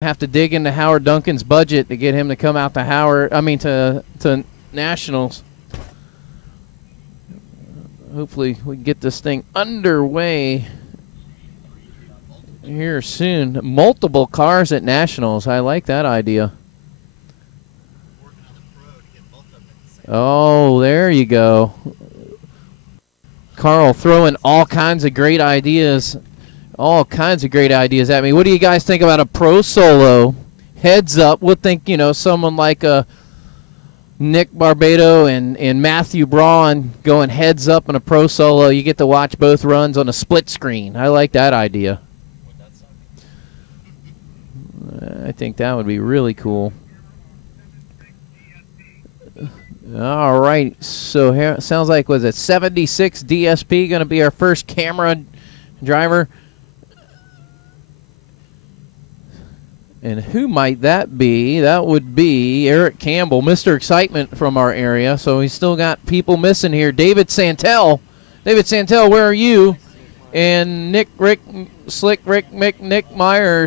have to dig into Howard Duncan's budget to get him to come out to to Nationals. Hopefully we can get this thing underway here soon. Multiple cars at Nationals. I like that idea. Oh, there you go. Carl throwing all kinds of great ideas. All kinds of great ideas at me. What do you guys think about a pro solo? Heads up. We'll think, someone like Nick Barbado and Matthew Braun going heads up in a pro solo. You get to watch both runs on a split screen. I like that idea. I think that would be really cool. All right, so here it sounds like, was it 76 DSP going to be our first camera driver? And who might that be? That would be Eric Campbell, Mr. Excitement from our area. So we still got people missing here. David Santel. David Santel, where are you? And Nick Myers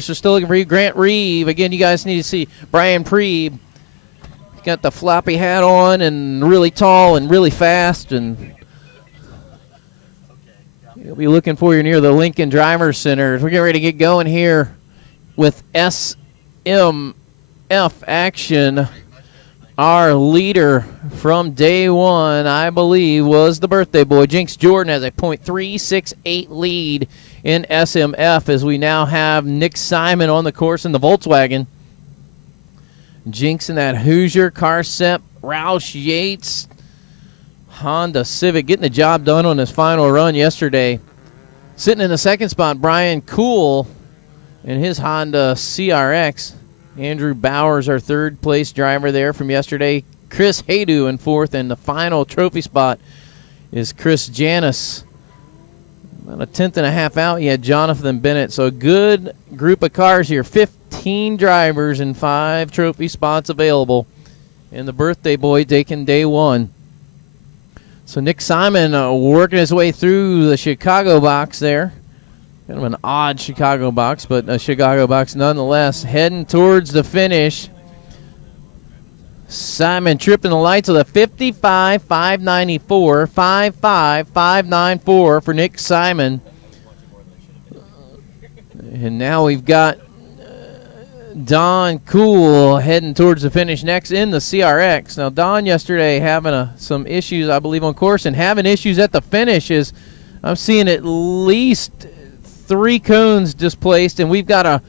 are still looking for you. Grant Reeve. Again, you guys need to see Brian Preeb. Got the floppy hat on and really tall and really fast, and he'll be looking for you near the Lincoln Driver Center. We're getting ready to get going here with SMF action. Our leader from day one, I believe, was the birthday boy. Jinx Jordan has a .368 lead in SMF as we now have Nick Simon on the course in the Volkswagen. Jinx in that Hoosier, Carcep, Roush Yates, Honda Civic, getting the job done on his final run yesterday. Sitting in the second spot, Brian Kuhl in his Honda CRX. Andrew Bowers, our third place driver there from yesterday. Chris Haydu in fourth, and the final trophy spot is Chris Janis. About a tenth and a half out, you had Jonathan Bennett. So a good group of cars here. 15 drivers and 5 trophy spots available. And the birthday boy taking day one. So Nick Simon working his way through the Chicago box there. Kind of an odd Chicago box, but a Chicago box nonetheless. Heading towards the finish. Simon tripping the lights with a 55.594, 55.594 for Nick Simon. And now we've got Don Kuhl heading towards the finish next in the CRX. Now, Don yesterday having some issues, I believe, on course, and having issues at the finish. Is I'm seeing at least 3 cones displaced, and we've got a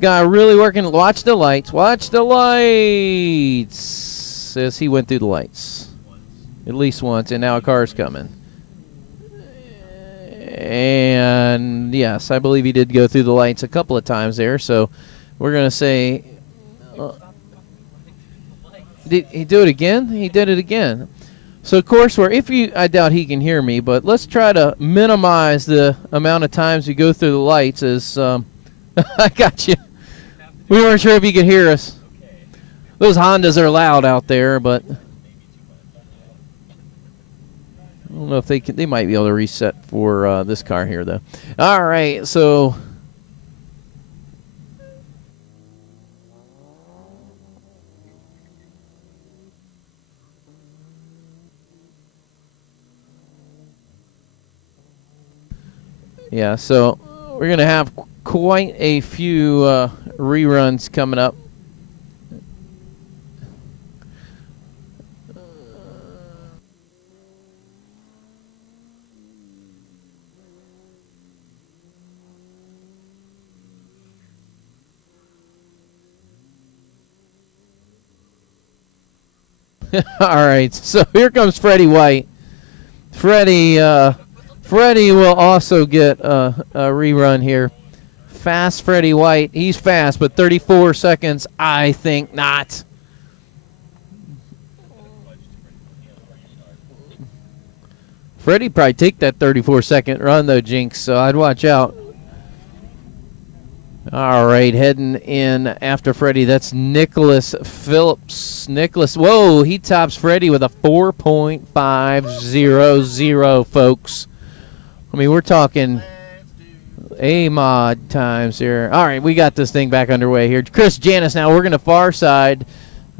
guy really working. Watch the lights. Watch the lights. Says he went through the lights at least once, and now a car's coming. And, yes, I believe he did go through the lights a couple of times there, so we're going to say, did he do it again? He did it again. So, courseware, I doubt he can hear me, but let's try to minimize the amount of times we go through the lights as, I got you. We weren't sure if you could hear us. Those Hondas are loud out there, but I don't know if they might be able to reset for this car here, though. All right, so yeah, so we're going to have quite a few reruns coming up. All right, so here comes Freddie White. Freddie will also get a rerun here. Fast Freddie White. He's fast, but 34 seconds, I think not. Freddie probably take that 34-second run, though, Jinx, so I'd watch out. All right, heading in after Freddie. That's Nicholas Phillips. Nicholas, whoa, he tops Freddie with a 4.500, folks. I mean, we're talking A-mod times here. All right, we got this thing back underway here. Chris Janis now working the far side.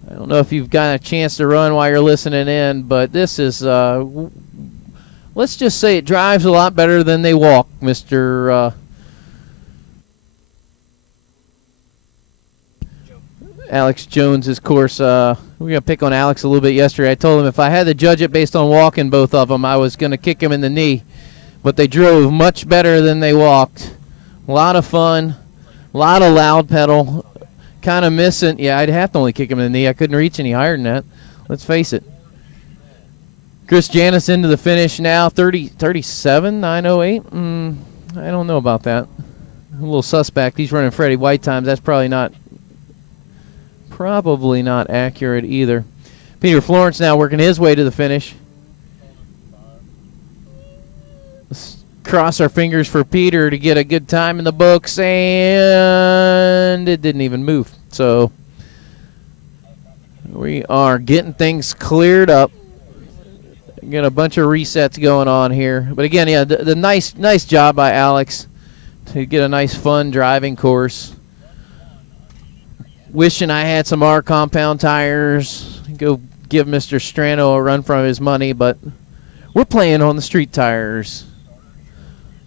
I don't know if you've got a chance to run while you're listening in, but this is, let's just say it drives a lot better than they walk, Mr. Alex Jones's course. We're going to pick on Alex a little bit yesterday. I told him if I had to judge it based on walking both of them, I was going to kick him in the knee. But they drove much better than they walked. A lot of fun, a lot of loud pedal. Kind of missing. Yeah, I'd have to only kick him in the knee. I couldn't reach any higher than that. Let's face it. Chris Janis into the finish now, 37, 908. I don't know about that. A little suspect. He's running Freddie White times. That's probably not accurate either. Peter Florence now working his way to the finish. Let's cross our fingers for Peter to get a good time in the books, and it didn't even move. So we are getting things cleared up. Got a bunch of resets going on here. But again, yeah, the nice job by Alex to get a nice fun driving course. Wishing I had some R compound tires. Go give Mr. Strano a run for his money, but we're playing on the street tires.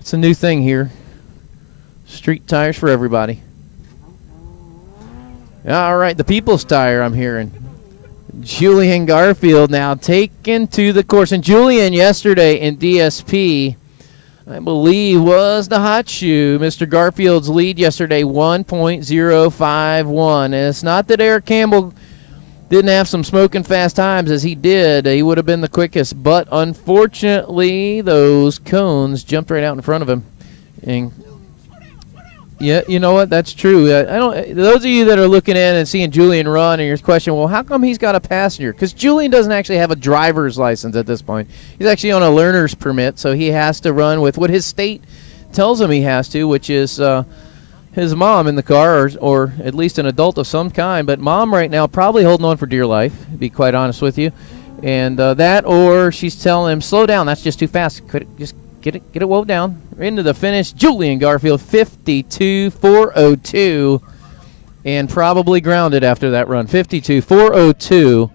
It's a new thing here. Street tires for everybody. All right, the people's tire I'm hearing. Julian Garfield now taken to the course. And Julian yesterday in DSP, I believe, was the hot shoe. Mr. Garfield's lead yesterday, 1.051. And it's not that Eric Campbell didn't have some smoking fast times as he did. He would have been the quickest. But unfortunately, those cones jumped right out in front of him. And yeah, you know what? That's true. Those of you that are looking in and seeing Julian run, and you're questioning, well, how come he's got a passenger? Because Julian doesn't actually have a driver's license at this point. He's actually on a learner's permit, so he has to run with what his state tells him he has to, which is his mom in the car, or at least an adult of some kind. But mom right now probably holding on for dear life, to be quite honest with you. And that, or she's telling him, slow down, that's just too fast. Could it just get it woe down. Into the finish, Julian Garfield, 52.402, and probably grounded after that run. 52.402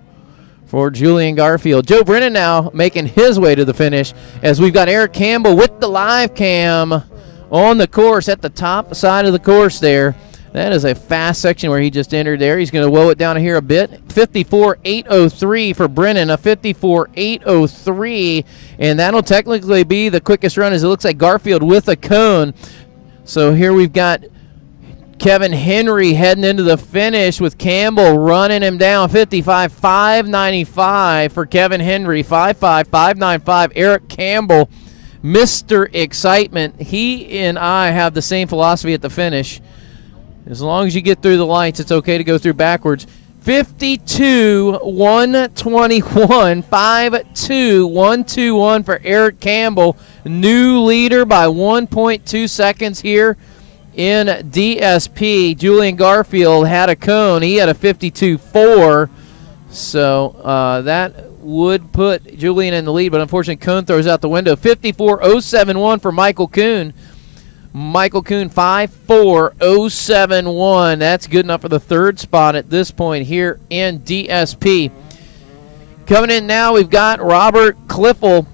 for Julian Garfield. Joe Brennan now making his way to the finish as we've got Eric Campbell with the live cam on the course at the top side of the course there. That is a fast section where he just entered there. He's going to woe it down here a bit. 54.803 for Brennan, a 54.803, and that'll technically be the quickest run as it looks like Garfield with a cone. So here we've got Kevin Henry heading into the finish with Campbell running him down. 55.595 for Kevin Henry, 55.595. Eric Campbell, Mr. Excitement. He and I have the same philosophy at the finish. As long as you get through the lights, it's okay to go through backwards. 52.121, 52.121 for Eric Campbell. New leader by 1.2 seconds here in DSP. Julian Garfield had a cone. He had a 52.4. So that would put Julian in the lead, but unfortunately cone throws out the window. 54.071 for Michael Kuhn. Michael Kuhn, 54.071. That's good enough for the third spot at this point here in DSP. Coming in now, we've got Robert Cliffel.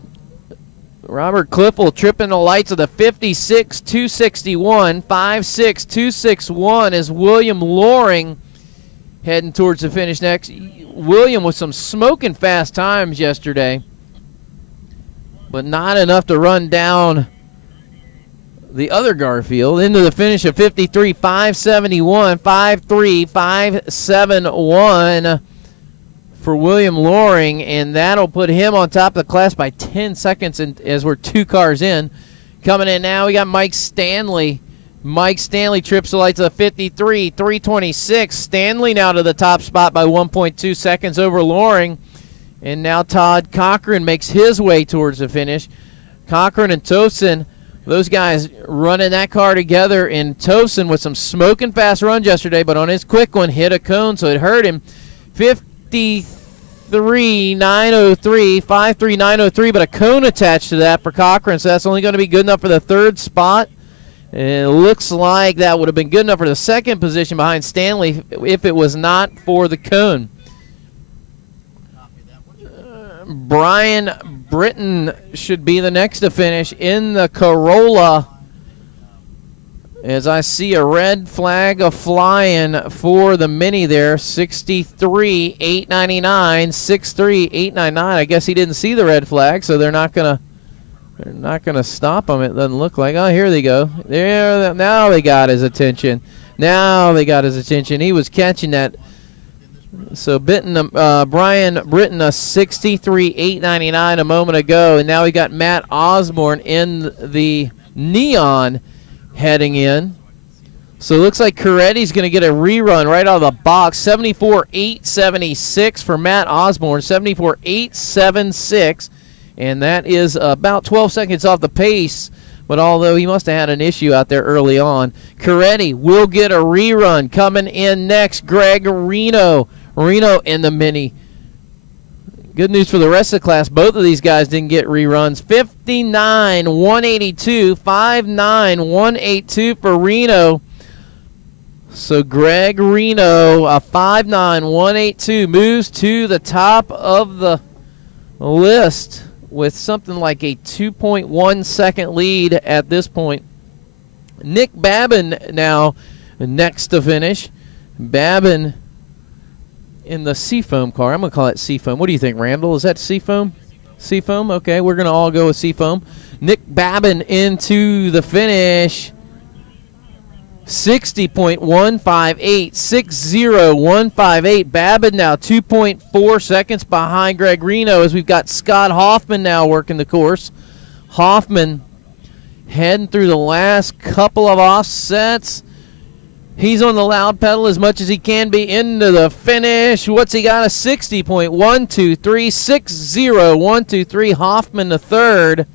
Robert Cliffel tripping the lights of the 56.261. 56.261 is William Loring heading towards the finish next. William with some smoking fast times yesterday, but not enough to run down the other Garfield into the finish of 53.571, 53.571 for William Loring, and that'll put him on top of the class by 10 seconds as we're 2 cars in. Coming in now, we got Mike Stanley. Mike Stanley trips the lights of the 53.326. Stanley now to the top spot by 1.2 seconds over Loring. And now Todd Cochran makes his way towards the finish. Cochran and Tosin, those guys running that car together, and Tosin with some smoking fast runs yesterday, but on his quick one hit a cone, so it hurt him. 53.903, 53.903, but a cone attached to that for Cochran, so that's only going to be good enough for the third spot. It looks like that would have been good enough for the second position behind Stanley if it was not for the cone. Brian Britton should be the next to finish in the Corolla, as I see a red flag flying for the Mini there. 63,899, 63,899. I guess he didn't see the red flag, so they're not gonna stop him. It doesn't look like. Oh, here they go. There, now they got his attention. Now they got his attention. He was catching that. So Brian Britton, a 63,899 a moment ago, and now we got Matt Osborne in the Neon heading in. So it looks like Coretti's going to get a rerun right out of the box. 74,876 for Matt Osborne, 74,876, and that is about 12 seconds off the pace. But although he must have had an issue out there early on, Coretti will get a rerun. Coming in next, Greg Reno in the Mini. Good news for the rest of the class. Both of these guys didn't get reruns. 59,182, 59,182 for Reno. So Greg Reno, a 59,182, moves to the top of the list with something like a 2.1 second lead at this point. Nick Babin now next to finish. Babin in the Seafoam car. I'm going to call it Seafoam. What do you think, Randall? Is that Seafoam? Seafoam? Okay, we're going to all go with Seafoam. Nick Babin into the finish. 60.158, 60.158. Babin now 2.4 seconds behind Greg Reno, as we've got Scott Hoffman now working the course. Hoffman heading through the last couple of offsets. He's on the loud pedal as much as he can be into the finish. What's he got? A 60.123, 60.123. Hoffman the third,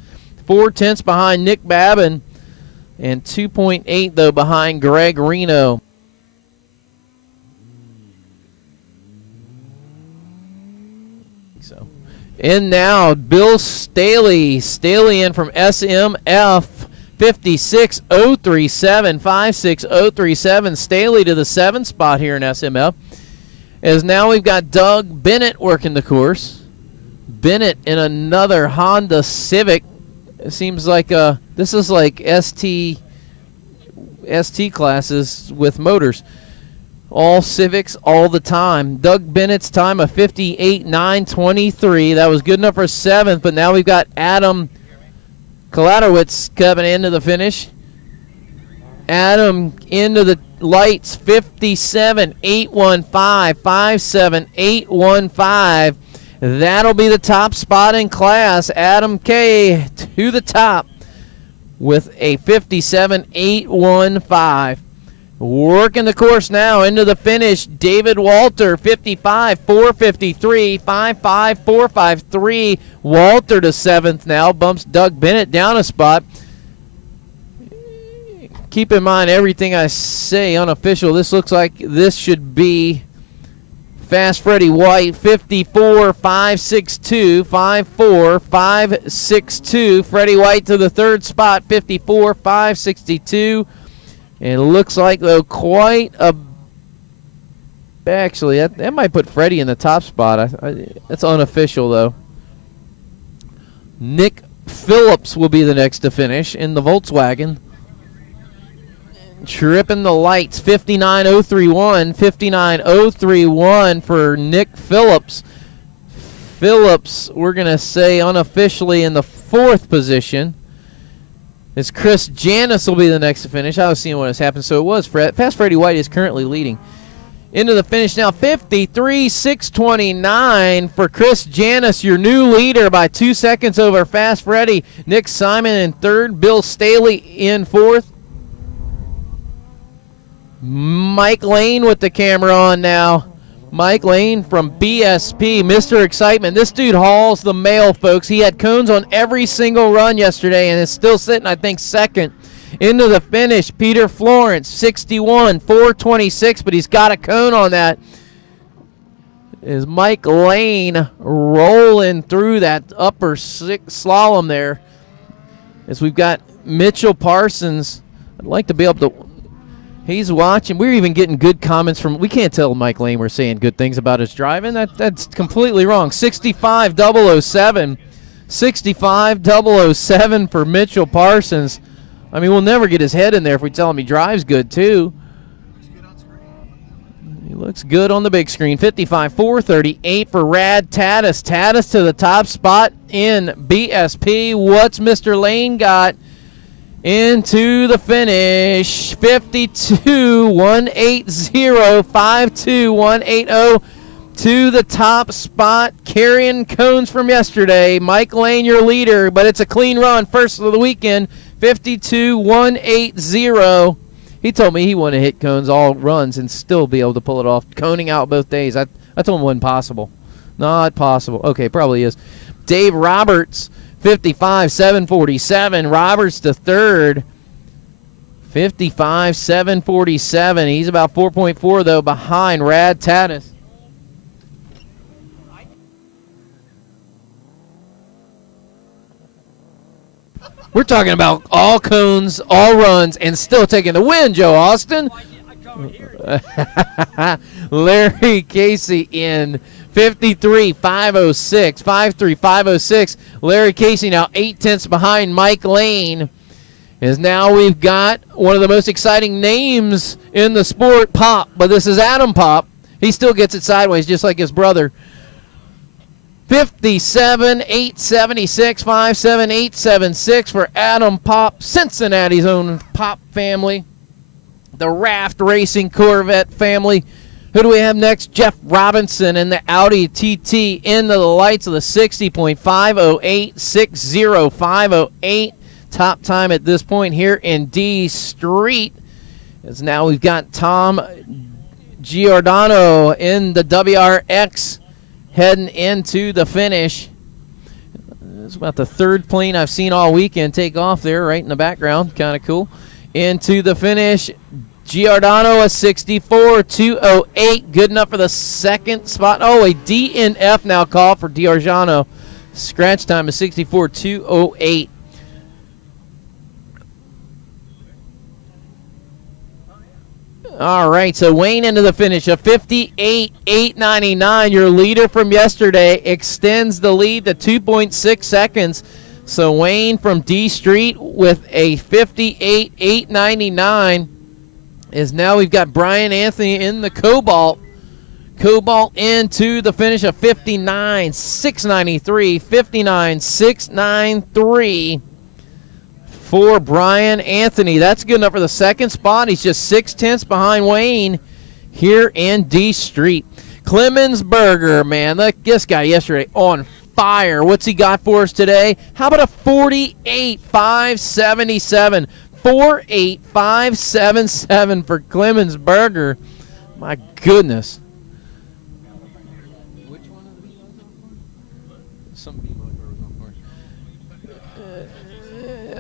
4/10 behind Nick Babin, and 2.8 though behind Greg Reno. So, and now Bill Staley in from SMF. 56,037, 56,037. Staley to the 7th spot here in SMF. As now we've got Doug Bennett working the course. Bennett in another Honda Civic. It seems like this is like ST classes with motors. All Civics all the time. Doug Bennett's time of 58,923. That was good enough for 7th, but now we've got Adam Kolatowicz coming into the finish. Adam into the lights, 57,815, 57,815. That'll be the top spot in class. Adam K to the top with a 57,815. Working the course now into the finish. David Walter, 55,453, 55,453. Walter to 7th now. Bumps Doug Bennett down a spot. Keep in mind everything I say unofficial. This looks like this should be Fast Freddie White, 54,562, 54,562. Freddie White to the 3rd spot, 54,562. And it looks like, though, quite a... Actually, that might put Freddie in the top spot. That's unofficial, though. Nick Phillips will be the next to finish in the Volkswagen. Tripping the lights, 59,031, 59,031 for Nick Phillips. Phillips, we're going to say unofficially in the 4th position. It's Chris Janis will be the next to finish. I was seeing what has happened, so it was Fast Freddie White is currently leading. Into the finish now, 53,629 for Chris Janis, your new leader by 2 seconds over Fast Freddie. Nick Simon in 3rd, Bill Staley in 4th. Mike Lane with the camera on now. Mike Lane from BSP, Mr. Excitement. This dude hauls the mail, folks. He had cones on every single run yesterday and is still sitting, I think, 2nd. Into the finish, Peter Florence, 61, 426, but he's got a cone on that. Is Mike Lane rolling through that upper slalom there. As we've got Mitchell Parsons I'd like to be able to. He's watching. We're even getting good comments from. We can't tell Mike Lane we're saying good things about his driving. That's completely wrong. 65-007. 65-007 for Mitchell Parsons. I mean, we'll never get his head in there if we tell him he drives good, too. He looks good on the big screen. 55-438 for Rad Tatis. Tatis to the top spot in BSP. What's Mr. Lane got into the finish? 52-180, 52-180 to the top spot. Carrying cones from yesterday. Mike Lane, your leader, but it's a clean run. First of the weekend, 52-180. He told me he wanted to hit cones all runs and still be able to pull it off. Coning out both days. I told him it wasn't possible. Not possible. Okay, probably is. Dave Roberts, 55-747. Roberts to third. 55-747. He's about 4.4, though, behind Rad Tatis. We're talking about all cones, all runs, and still taking the win, Joe Austin. Larry Casey in 53-506, 53-506. Larry Casey now 8/10 behind Mike Lane. As now we've got one of the most exciting names in the sport, Pop, but this is Adam Pop. He still gets it sideways just like his brother. 57-876, 57-876 for Adam Pop, Cincinnati's own Pop family. The Raft Racing Corvette family. Who do we have next? Jeff Robinson in the Audi TT into the lights of the 60.508, 60508. Top time at this point here in D Street. As now we've got Tom Giordano in the WRX heading into the finish. It's about the third plane I've seen all weekend take off there right in the background. Kind of cool. Into the finish. Giordano a 64-208. Good enough for the second spot. Oh, a DNF now called for Giordano. Scratch time is 64-208. All right, so Wayne into the finish, a 58-899. Your leader from yesterday extends the lead to 2.6 seconds. So Wayne from D Street with a 58-899 is now we've got Brian Anthony in the Cobalt. Cobalt into the finish of 59-693, 59-693. For Brian Anthony. That's good enough for the second spot. He's just 6/10 behind Wayne here in D Street. Clemens Berger, man, this guy yesterday on fire. What's he got for us today? How about a 48-577? 48-577 for Clemens Berger. My goodness. Which one of these? Some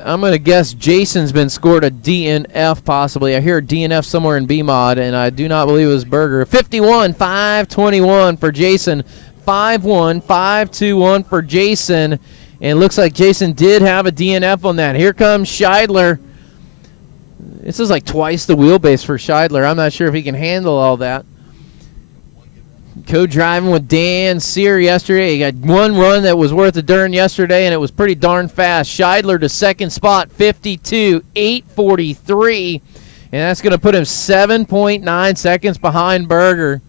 I'm going to guess Jason's been scored a DNF possibly. I hear a DNF somewhere in B-Mod, and I do not believe it was Berger. 51-521 for Jason. 5-1-5-2-1 for Jason. And it looks like Jason did have a DNF on that. Here comes Scheidler. This is like twice the wheelbase for Scheidler. I'm not sure if he can handle all that. Co-driving with Dan Sear yesterday. He got one run that was worth a darn yesterday, and it was pretty darn fast. Scheidler to second spot, 52-843. And that's going to put him 7.9 seconds behind Berger.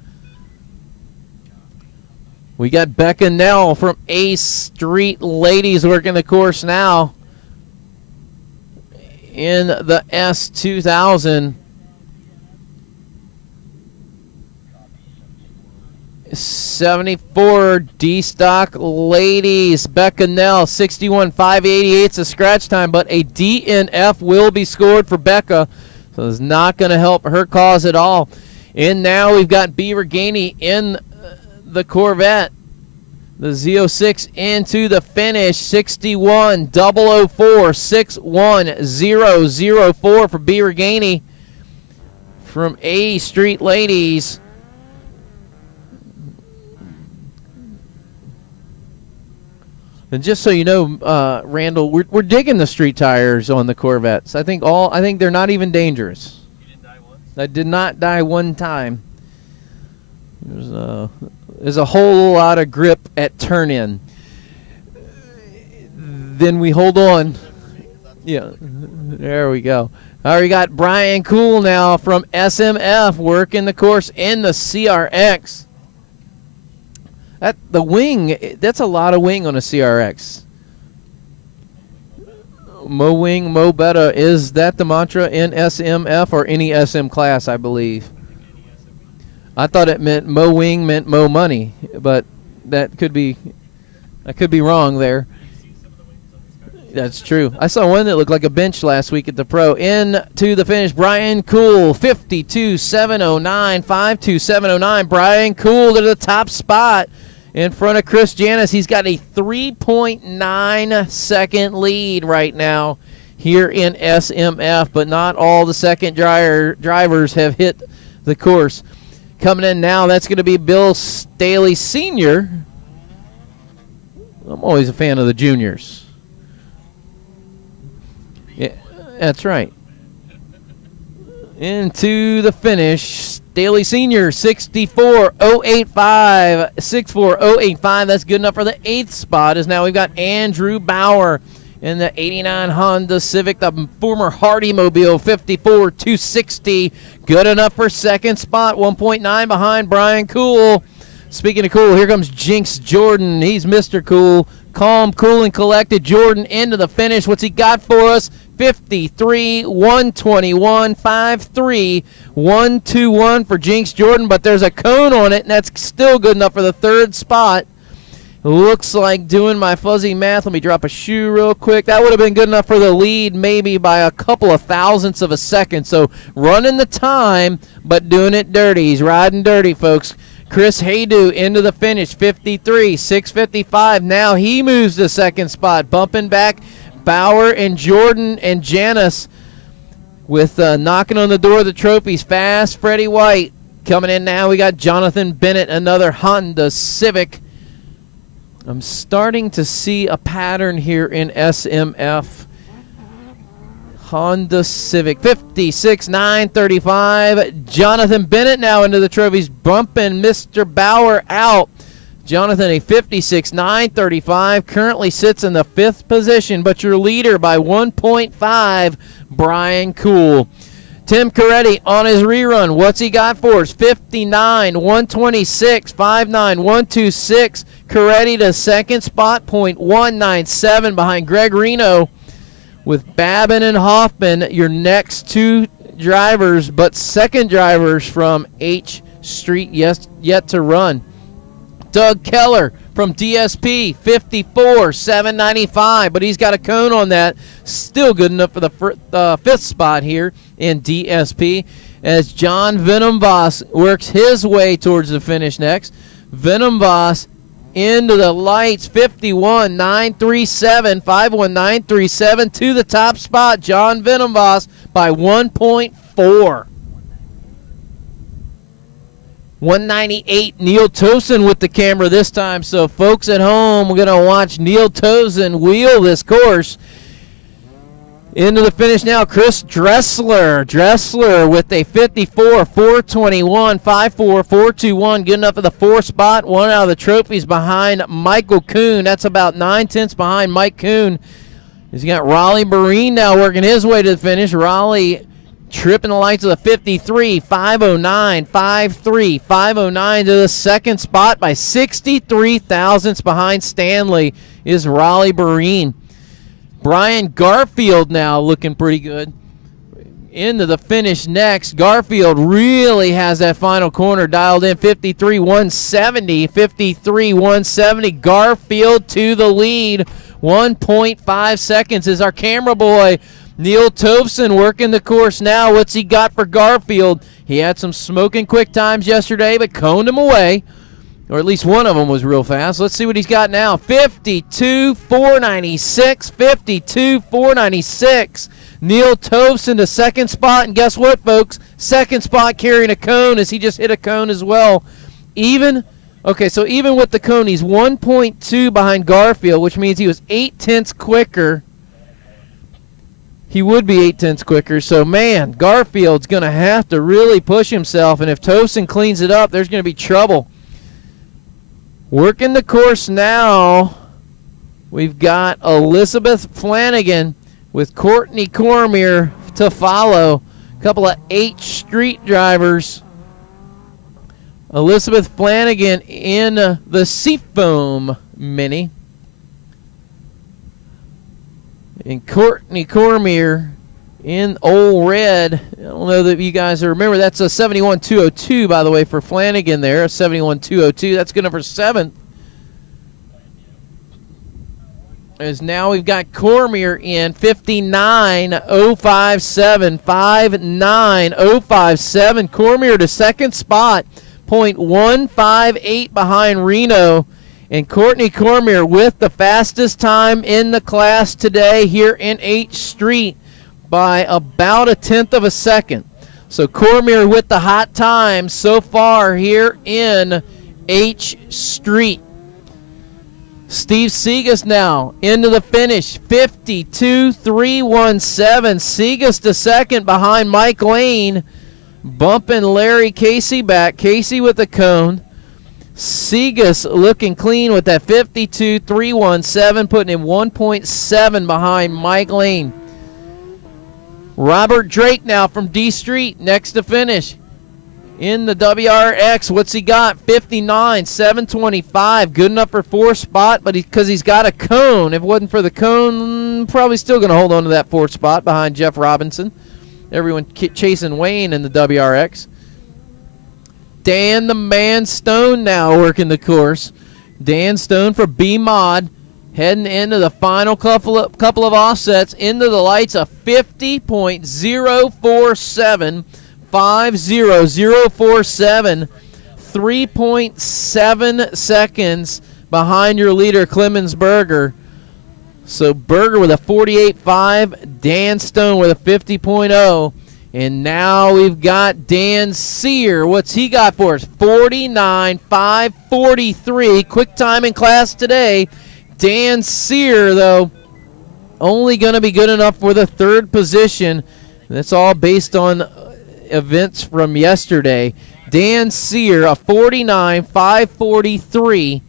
We got Becca Nell from A Street Ladies working the course now in the S2000. 74 D-Stock Ladies. Becca Nell, 61-588. It's a scratch time, but a DNF will be scored for Becca. So it's not going to help her cause at all. And now we've got Beaver Gainey in the Corvette. The Z06 into the finish. 61-004. 61004 for Beaver Gainey from A Street Ladies. And just so you know, Randall, we're digging the street tires on the Corvettes. I think they're not even dangerous. You didn't die once? I did not die one time. There's a whole lot of grip at turn in. Then we hold on. Yeah, there we go. All right, we got Brian Cool now from SMF working the course in the CRX. The wing, that's a lot of wing on a CRX. Mo wing, mo better. Is that the mantra in SMF or any SM class, I believe? I thought it meant mo wing meant mo money, but that could be wrong there. That's true. I saw one that looked like a bench last week at the Pro. Into the finish, Brian Cool, 52.709, 5.2709. Brian Cool to the top spot in front of Chris Janis. He's got a 3.9 second lead right now here in SMF, but not all the second drivers have hit the course. Coming in now, that's going to be Bill Staley Sr. I'm always a fan of the juniors. Yeah, that's right. Into the finish, Staley Sr., 64.085, 64.085. That's good enough for the 8th spot. As now we've got Andrew Bauer in the 89 Honda Civic, the former Hardy Mobile, 54.260. Good enough for 2nd spot, 1.9 behind Brian Cool. Speaking of cool, here comes Jinx Jordan. He's Mr. Cool. Calm, cool, and collected. Jordan into the finish. What's he got for us? 53.121, 53.121 for Jinx Jordan, but there's a cone on it, and that's still good enough for the 3rd spot. Looks like, doing my fuzzy math, let me drop a shoe real quick. That would have been good enough for the lead, maybe by a couple of thousandths of a second. So running the time, but doing it dirty. He's riding dirty, folks. Chris Haydu into the finish, 53.655. Now he moves to 2nd spot, bumping back Bauer and Jordan and Janis with knocking on the door of the trophies. Fast Freddie White coming in now. We got Jonathan Bennett, another Honda Civic. I'm starting to see a pattern here in SMF. Honda Civic, 56.935. Jonathan Bennett now into the trophies, bumping Mr. Bauer out. Jonathan, a 56.935, currently sits in the 5th position, but your leader by 1.5, Brian Cool. Tim Coretti on his rerun. What's he got for us? 59.126, 59.126. Coretti to 2nd spot, 0.197 behind Greg Reno. With Babin and Hoffman, your next 2 drivers, but second drivers from H Street yet to run. Doug Keller from DSP, 54.795, but he's got a cone on that. Still good enough for the 5th spot here in DSP. As John Venom Voss works his way towards the finish next. Venom Voss into the lights, 51.937, 51.937 to the top spot. John Venom Voss by 1.4. 198, Neil Tosin with the camera this time. So folks at home, we're going to watch Neil Tosin wheel this course. Into the finish now, Chris Dressler. Dressler with a 54.421, 54.421. Good enough for the 4th spot. 1 out of the trophies behind Michael Kuhn. That's about 9/10 behind Mike Kuhn. He's got Raleigh Barine now working his way to the finish. Raleigh tripping the lights of the 53, 509, 53, 509 to the 2nd spot by 63 thousandths behind Stanley is Raleigh Barine. Brian Garfield now looking pretty good. Into the finish next. Garfield really has that final corner dialed in. 53.170, 53.170. Garfield to the lead. 1.5 seconds is our camera boy. Neil Tovson working the course now. What's he got for Garfield? He had some smoking quick times yesterday, but coned him away. Or at least one of them was real fast. Let's see what he's got now. 52.496, 52.496. Neil Tovson to 2nd spot. And guess what, folks? 2nd spot carrying a cone as he just hit a cone as well. Even Okay, so even with the cone, he's 1.2 behind Garfield, which means he was 0.8 quicker. He would be 0.8 quicker. So, man, Garfield's going to have to really push himself, and if Tosin cleans it up, there's going to be trouble. Working the course now, we've got Elizabeth Flanagan with Courtney Cormier to follow. A couple of H Street drivers. Elizabeth Flanagan in the Seafoam Mini. And Courtney Cormier in Old Red. I don't know that you guys remember. That's a 71-202, by the way, for Flanagan there. A 71-202. That's good for 7th. As now we've got Cormier in 59-057. 59-057. Cormier to second spot. 0.158 behind Reno. And Courtney Cormier with the fastest time in the class today here in H Street by about 1/10 of a second. So Cormier with the hot time so far here in H Street. Steve Segas now into the finish, 52-317. Segas to second behind Mike Lane, bumping Larry Casey back. Casey with the cone. Segas looking clean with that 52-317, putting him 1.7 behind Mike Lane. Robert Drake now from D Street, next to finish. In the WRX, what's he got? 59-725, good enough for 4th spot, but because he's got a cone. If it wasn't for the cone, probably still going to hold on to that 4th spot behind Jeff Robinson. Everyone chasing Wayne in the WRX. Dan the Man Stone now working the course. Dan Stone for B-Mod, heading into the final couple of offsets, into the lights, a 50.047. 50047, 3.7 seconds behind your leader, Clemens Berger. So Berger with a 48.5, Dan Stone with a 50.0. And now we've got Dan Sear. What's he got for us? 49.543. Quick time in class today. Dan Sear, though, only going to be good enough for the 3rd position. That's all based on events from yesterday. Dan Sear, a 49.543,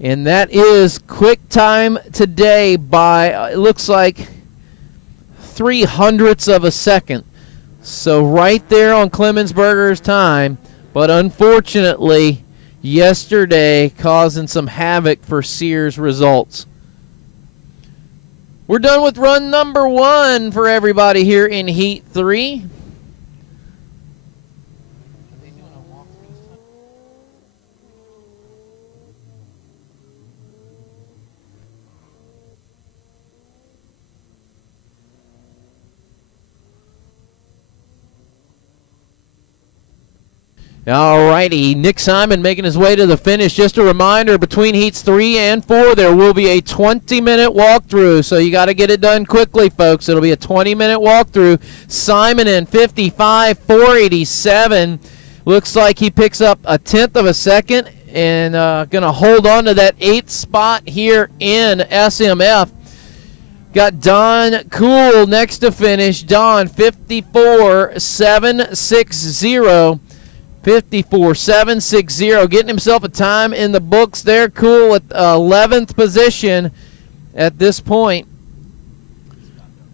and that is quick time today by it looks like 0.03 of a second. So right there on Clemensberger's time, but unfortunately yesterday causing some havoc for Sear's results. We're done with run number 1 for everybody here in Heat 3. All righty, Nick Simon making his way to the finish. Just a reminder, between heats 3 and 4, there will be a 20-minute walkthrough, so you got to get it done quickly, folks. It'll be a 20-minute walkthrough. Simon in 55.487. Looks like he picks up 1/10 of a second and going to hold on to that 8th spot here in SMF. Got Don Cool next to finish. Don, 54.760. 54.760, getting himself a time in the books there. Cool at 11th position at this point.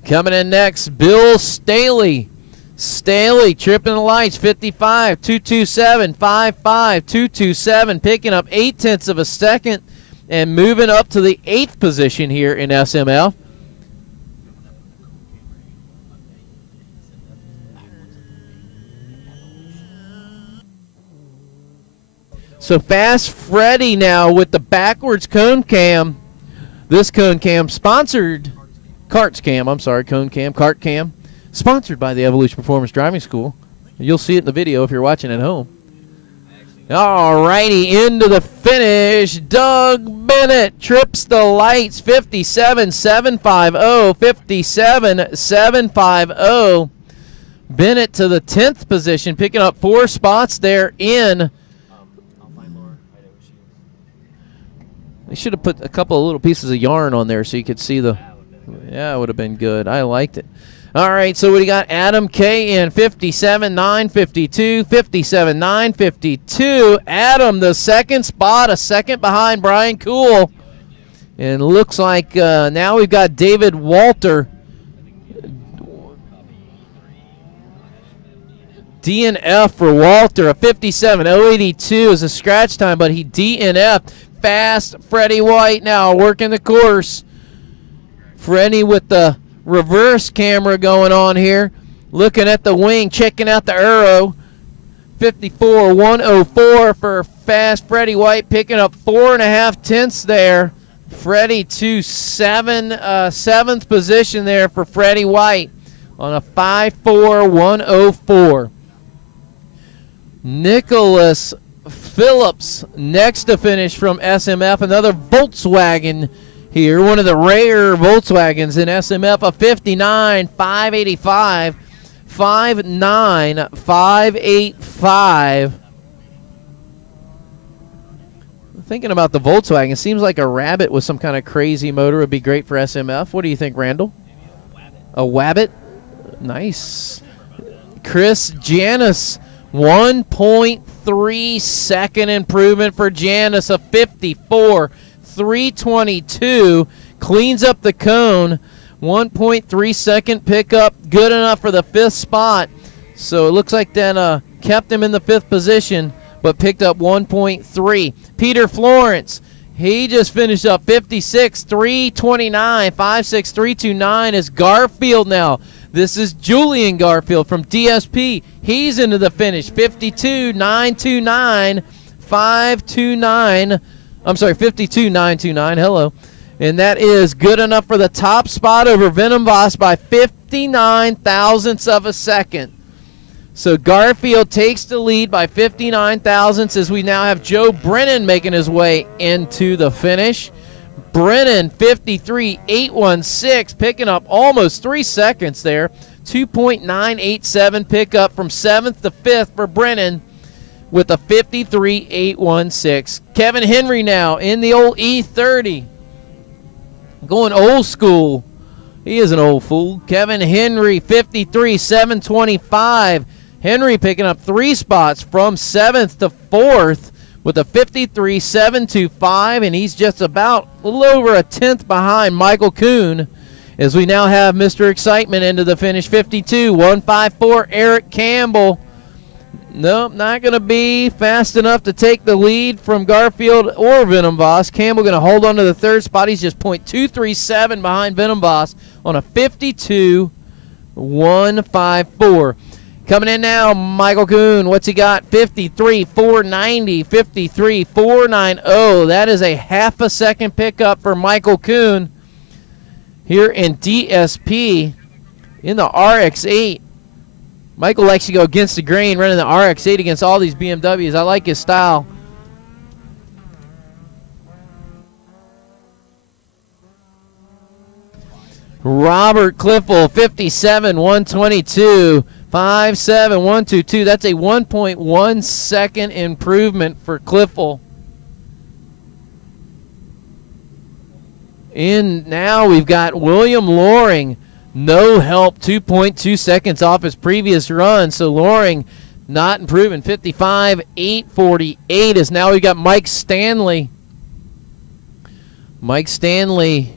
Coming in next, Bill Staley. Staley tripping the lights, 55.227, 55.227, picking up 0.8 of a second and moving up to the 8th position here in SML. So Fast Freddy now with the backwards cone cam. This cone cam sponsored, Cone cam, cart cam, sponsored by the Evolution Performance Driving School. You'll see it in the video if you're watching at home. All righty, into the finish. Doug Bennett trips the lights, 57.750, 57.750. Bennett to the 10th position, picking up 4 spots there in They should have put a couple of little pieces of yarn on there so you could see the. Yeah, it would have been good. I liked it. All right, so we got Adam K in 57.952, 57.952. Adam, the second spot, a second behind Brian Cool. And looks like now we've got David Walter. DNF for Walter, a 57.082 is a scratch time, but he DNF. Fast Freddie White now working the course. Freddie with the reverse camera going on here, looking at the wing, checking out the arrow. 54.104 for fast Freddie White, picking up 4.5 tenths there. Freddie to seventh position there for Freddie White on a 5.4104. Nicholas Phillips next to finish from SMF, another Volkswagen here, one of the rare Volkswagens in SMF, a 59.585, 59.585. Thinking about the Volkswagen, seems like a Rabbit with some kind of crazy motor would be great for SMF. What do you think, Randall? A Wabbit? Nice. Chris Janis, 1.3 second improvement for Janis, a 54.322. Cleans up the cone. 1.3 second pickup, good enough for the 5th spot. So it looks like that kept him in the 5th position, but picked up 1.3. Peter Florence, he just finished up 56.329, 56.329 is Garfield now. This is Julian Garfield from DSP. He's into the finish, 52.929, 529. I'm sorry, 52.929. Hello. And that is good enough for the top spot over Venom Voss by 59 thousandths of a second. So Garfield takes the lead by 59 thousandths as we now have Joe Brennan making his way into the finish. Brennan, 53.816, picking up almost 3 seconds there. 2.987 pickup from 7th to 5th for Brennan with a 53.816. Kevin Henry now in the old E30. Going old school. He is an old fool. Kevin Henry, 53.725. Henry picking up 3 spots from 7th to 4th with a 53.725, and he's just about a little over a tenth behind Michael Kuhn as we now have Mr. Excitement into the finish. 52.154, Eric Campbell. Nope, not going to be fast enough to take the lead from Garfield or Venom Voss. Campbell going to hold on to the 3rd spot. He's just .237 behind Venom Voss on a 52.154. Coming in now, Michael Kuhn. What's he got? 53.490, 53.490. That is a half a second pickup for Michael Kuhn here in DSP in the RX-8. Michael likes to go against the grain, running the RX-8 against all these BMWs. I like his style. Robert Cliffel, 57.122, 57.122. That's a 1.1 second improvement for Cliffel. And now we've got William Loring. No help, 2.2 seconds off his previous run. So Loring not improving. 55.848 is now we got Mike Stanley. Mike Stanley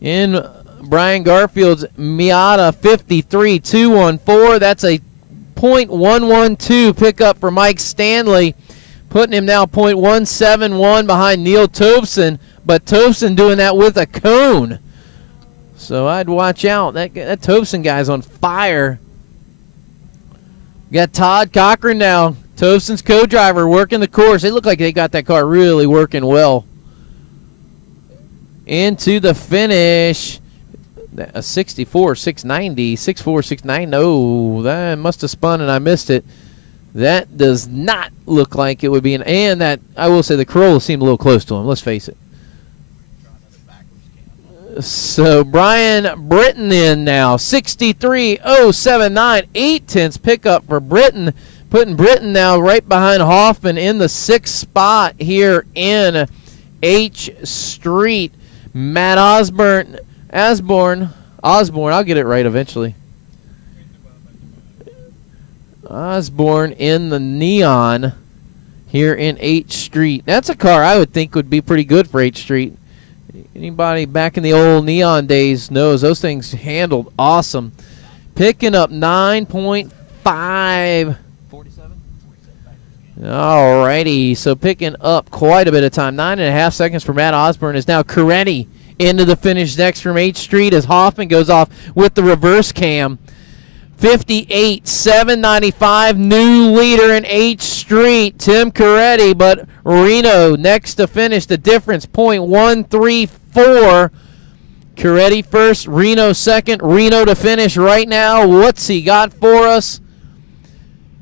in Brian Garfield's Miata, 53.214. That's a .112 pickup for Mike Stanley, putting him now .171 behind Neil Tovson. But Tovson doing that with a cone. So I'd watch out. That Tovson guy's on fire. We got Todd Cochran now, Tovson's co-driver, working the course. They look like they got that car really working well. Into the finish. A 64.690, 64.690. Oh, that must have spun and I missed it. That does not look like it would be and that, I will say, the Corolla seemed a little close to him. Let's face it. So Brian Britton in now, 63.079, 8 tenths pickup for Britton, putting Britton now right behind Hoffman in the 6th spot here in H Street. Matt Osborne, I'll get it right eventually. Osborne in the neon here in H Street. That's a car I would think would be pretty good for H Street. Anybody back in the old neon days knows those things handled awesome. Picking up 9.5. 47? Alrighty, so picking up quite a bit of time. 9.5 seconds for Matt Osborne is now Caretti into the finish next from H Street as Hoffman goes off with the reverse cam. 58.795, new leader in H Street, Tim Caretti, but Reno next to finish. The difference, .134. Caretti first, Reno second. Reno to finish right now. What's he got for us?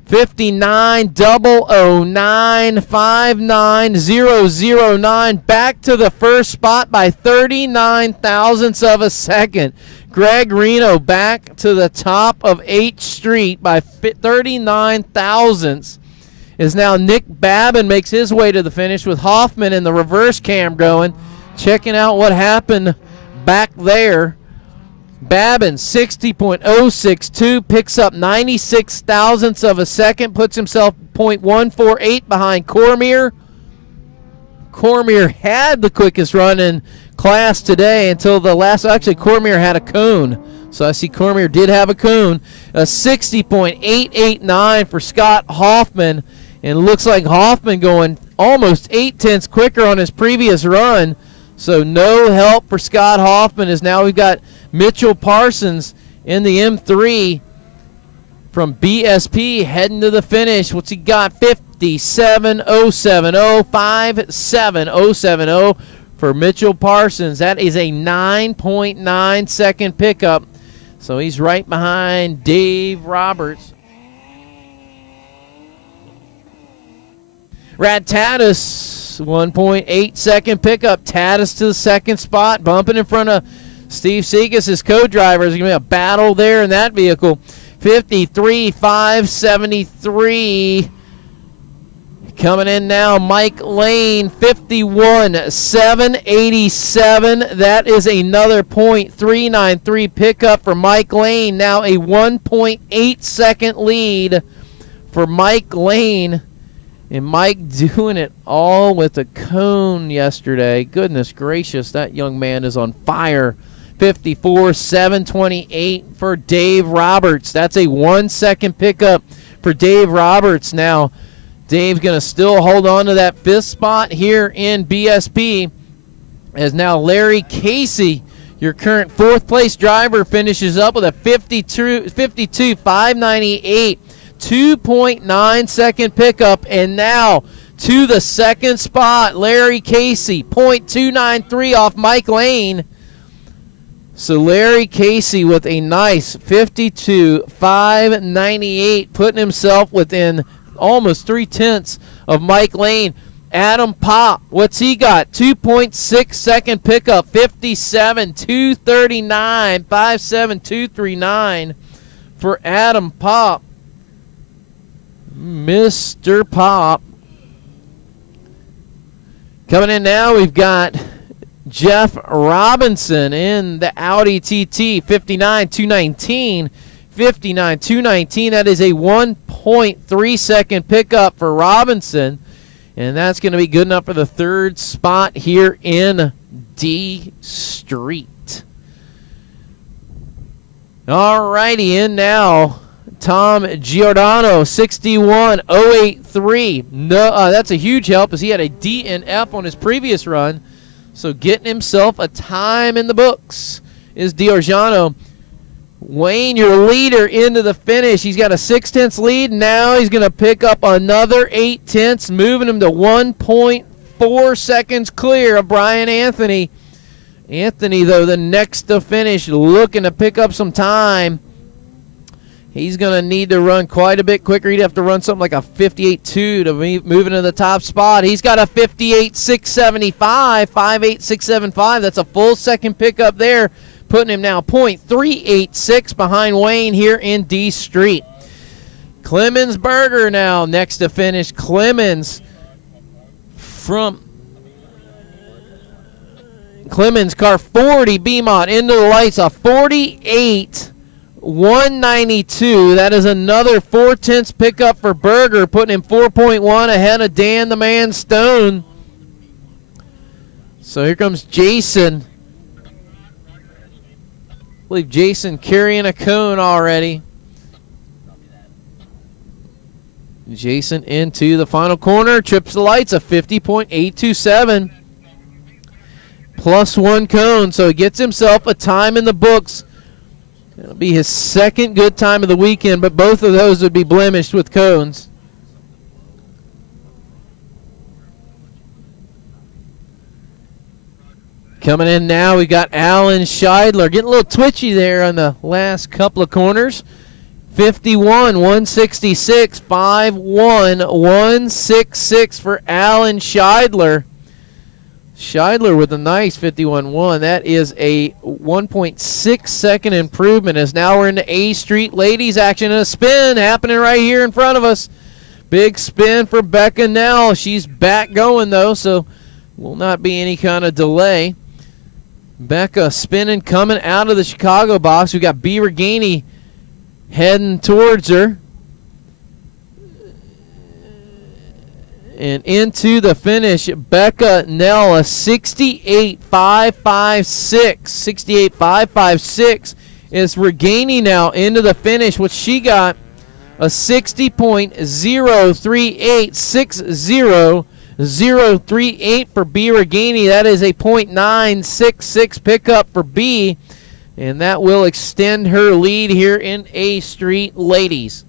59.009, back to the first spot by 39 thousandths of a second. Greg Reno back to the top of H Street by 39 thousandths. Is now Nick Babin makes his way to the finish with Hoffman in the reverse cam going. Checking out what happened back there. Babin 60.062, picks up 96 thousandths of a second, puts himself .148 behind Cormier. Cormier had the quickest run in class today until the last. Actually, Cormier had a cone, so I see Cormier did have a cone. A 60.889 for Scott Hoffman, and looks like Hoffman going almost 0.8 quicker on his previous run. So no help for Scott Hoffman, as now we've got Mitchell Parsons in the M3 from BSP heading to the finish. What's he got? 57.070, 57.070 for Mitchell Parsons. That is a 9.9 second pickup. So he's right behind Dave Roberts. Rad Tatis, 1.8 second pickup. Tatis to the second spot, bumping in front of Steve Segas, his co-driver. There's going to be a battle there in that vehicle. 53.573. Coming in now, Mike Lane, 51.787. That is another .393 pickup for Mike Lane. Now a 1.8 second lead for Mike Lane. And Mike doing it all with a cone yesterday. Goodness gracious, that young man is on fire. 54.728 for Dave Roberts. That's a 1 second pickup for Dave Roberts. Now, Dave's going to still hold on to that fifth spot here in BSP, as now Larry Casey, your current fourth place driver, finishes up with a 52.598, 2.9 second pickup, and now to the second spot, Larry Casey, .293 off Mike Lane. So Larry Casey with a nice 52.598, putting himself within almost 0.3 of Mike Lane. Adam Pop, what's he got? 2.6 second pickup, 57.239, 57.239 for Adam Pop. Mr. Pop. Coming in now, we've got Jeff Robinson in the Audi TT, 59.219. 59.219. That is a 1.3 second pickup for Robinson. And that's going to be good enough for the third spot here in D Street. All righty, in now, Tom Giordano, 61.083. No, that's a huge help, as he had a D and F on his previous run. So getting himself a time in the books is Giordano. Wayne, your leader, into the finish. He's got a 0.6 lead. Now he's going to pick up another 0.8, moving him to 1.4 seconds clear of Brian Anthony. Anthony, though, the next to finish, looking to pick up some time. He's going to need to run quite a bit quicker. He'd have to run something like a 58.2 to move into the top spot. He's got a 58.675, 58.675. That's a full second pickup there, putting him now .386 behind Wayne here in D Street. Clemens Berger now next to finish. Clemens from Clemens, car 40, Beamont into the lights, a 48.192. That is another 4/10 pickup for Berger, putting him 4.1 ahead of Dan the Man Stone. So here comes Jason. I believe Jason carrying a cone already. Jason into the final corner, trips the lights, a 50.827. +1 cone, so he gets himself a time in the books. It'll be his second good time of the weekend, but both of those would be blemished with cones. Coming in now, we got Alan Scheidler. Getting a little twitchy there on the last couple of corners. 51.166, 51.166 for Alan Scheidler. Scheidler with a nice 51.1. That is a 1.6 second improvement, as now we're into A Street ladies action, and a spin happening right here in front of us. Big spin for Becca Nell. She's back going though, so will not be any kind of delay. Becca spinning, coming out of the Chicago box. We got B. Reganey heading towards her. And into the finish, Becca Nell, a 68.556. 68.556 is Reganey now into the finish, which she got a 60.038. 60.038 for B. Reganey. That is a .966 pickup for B, and that will extend her lead here in A Street ladies.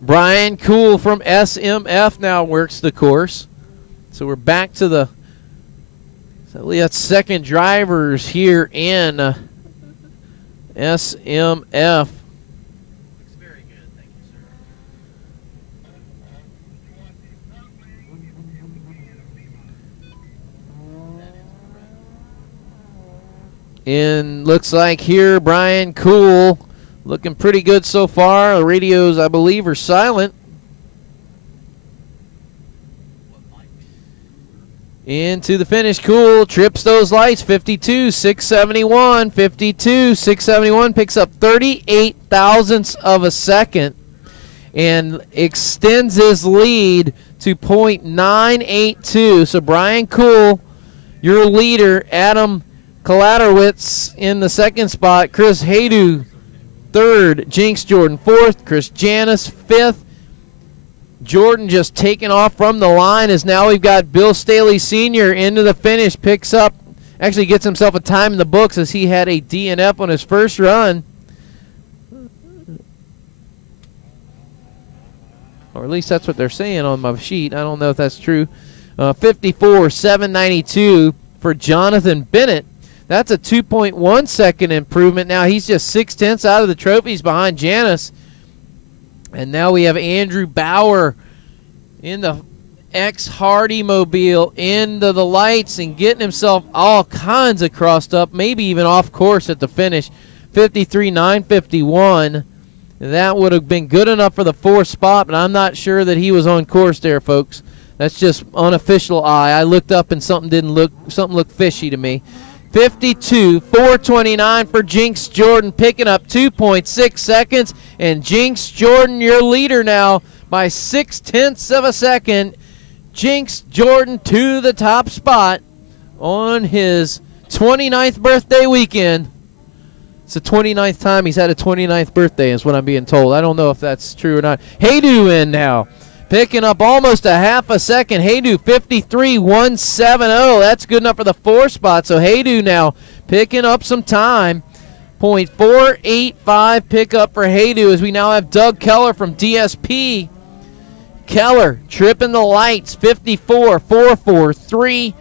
Brian Kuhl from SMF now works the course. So we're back to the second drivers here in SMF. Very good, thank you, sir. And looks like here Brian Kuhl looking pretty good so far. The radios, I believe, are silent. Into the finish, Kuhl trips those lights, 52.671. 52.671, picks up 38 thousandths of a second and extends his lead to .982. So Brian Kuhl, your leader. Adam Kalaterwitz in the second spot. Chris Haydu third. Jinx Jordan fourth. Chris Janis fifth. Jordan just taking off from the line, as now we've got Bill Staley Sr. into the finish. Picks up, actually gets himself a time in the books, as he had a DNF on his first run. Or at least that's what they're saying on my sheet. I don't know if that's true. 54.792 for Jonathan Bennett. That's a 2.1 second improvement. Now he's just 6/10 out of the trophies behind Janis. And now we have Andrew Bauer in the X-Hardy Mobile into the lights and getting himself all kinds of crossed up, maybe even off course at the finish. 53.951. That would have been good enough for the fourth spot, but I'm not sure that he was on course there, folks. That's just unofficial eye. I looked up and something looked fishy to me. 52.429 for Jinx Jordan, picking up 2.6 seconds. And Jinx Jordan, your leader now by 6/10 of a second. Jinx Jordan to the top spot on his 29th birthday weekend. It's the 29th time he's had a 29th birthday, is what I'm being told. I don't know if that's true or not. Haydu in now, picking up almost a half a second. Haydu 53.170. That's good enough for the fourth spot. So Haydu now picking up some time. .485 pickup for Haydu, as we now have Doug Keller from DSP. Keller tripping the lights, 54.443,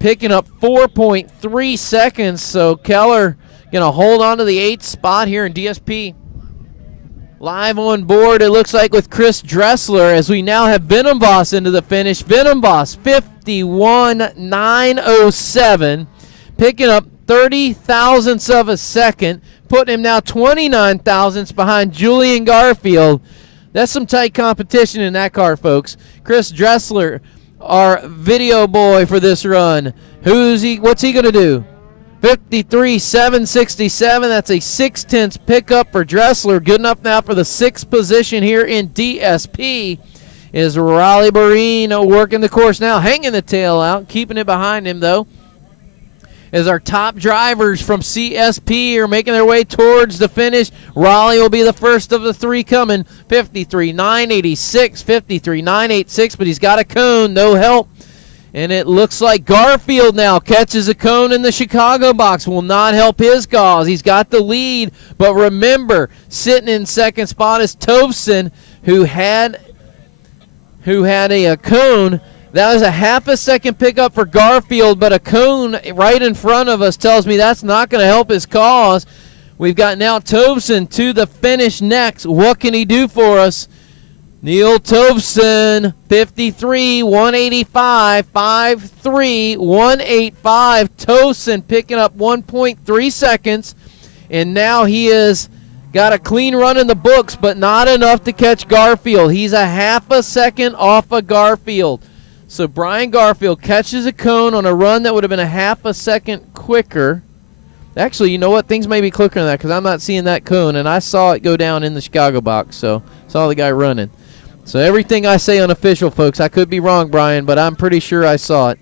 picking up 4.3 seconds. So Keller going to hold on to the 8th spot here in DSP. Live on board, it looks like, with Chris Dressler, as we now have Venomboss into the finish. Venomboss 51.907, picking up 30 thousandths of a second, putting him now 29 thousandths behind Julian Garfield. That's some tight competition in that car, folks. Chris Dressler our video boy for this run. What's he going to do? 53.767. That's a 6/10 pickup for Dressler. Good enough now for the 6th position here in DSP. Is Raleigh Barine working the course now, hanging the tail out, keeping it behind him though. As our top drivers from CSP are making their way towards the finish. Raleigh will be the first of the 3 coming. 53.986, 53.986, but he's got a cone, no help. And it looks like Garfield now catches a cone in the Chicago box. Will not help his cause. He's got the lead, but remember, sitting in second spot is Tovson, who had a cone. That was a half a second pickup for Garfield, but a cone right in front of us tells me that's not going to help his cause. We've got now Tovson to the finish next. What can he do for us? Neil Tovson, 53.185, 53.185. Tovson picking up 1.3 seconds, and now he is got a clean run in the books, but not enough to catch Garfield. He's a half a second off of Garfield. So Brian Garfield catches a cone on a run that would have been a half a second quicker. Actually, you know what? Things may be quicker than that because I'm not seeing that cone, and I saw it go down in the Chicago box, so saw the guy running. So everything I say unofficial, folks. I could be wrong, Brian, but I'm pretty sure I saw it.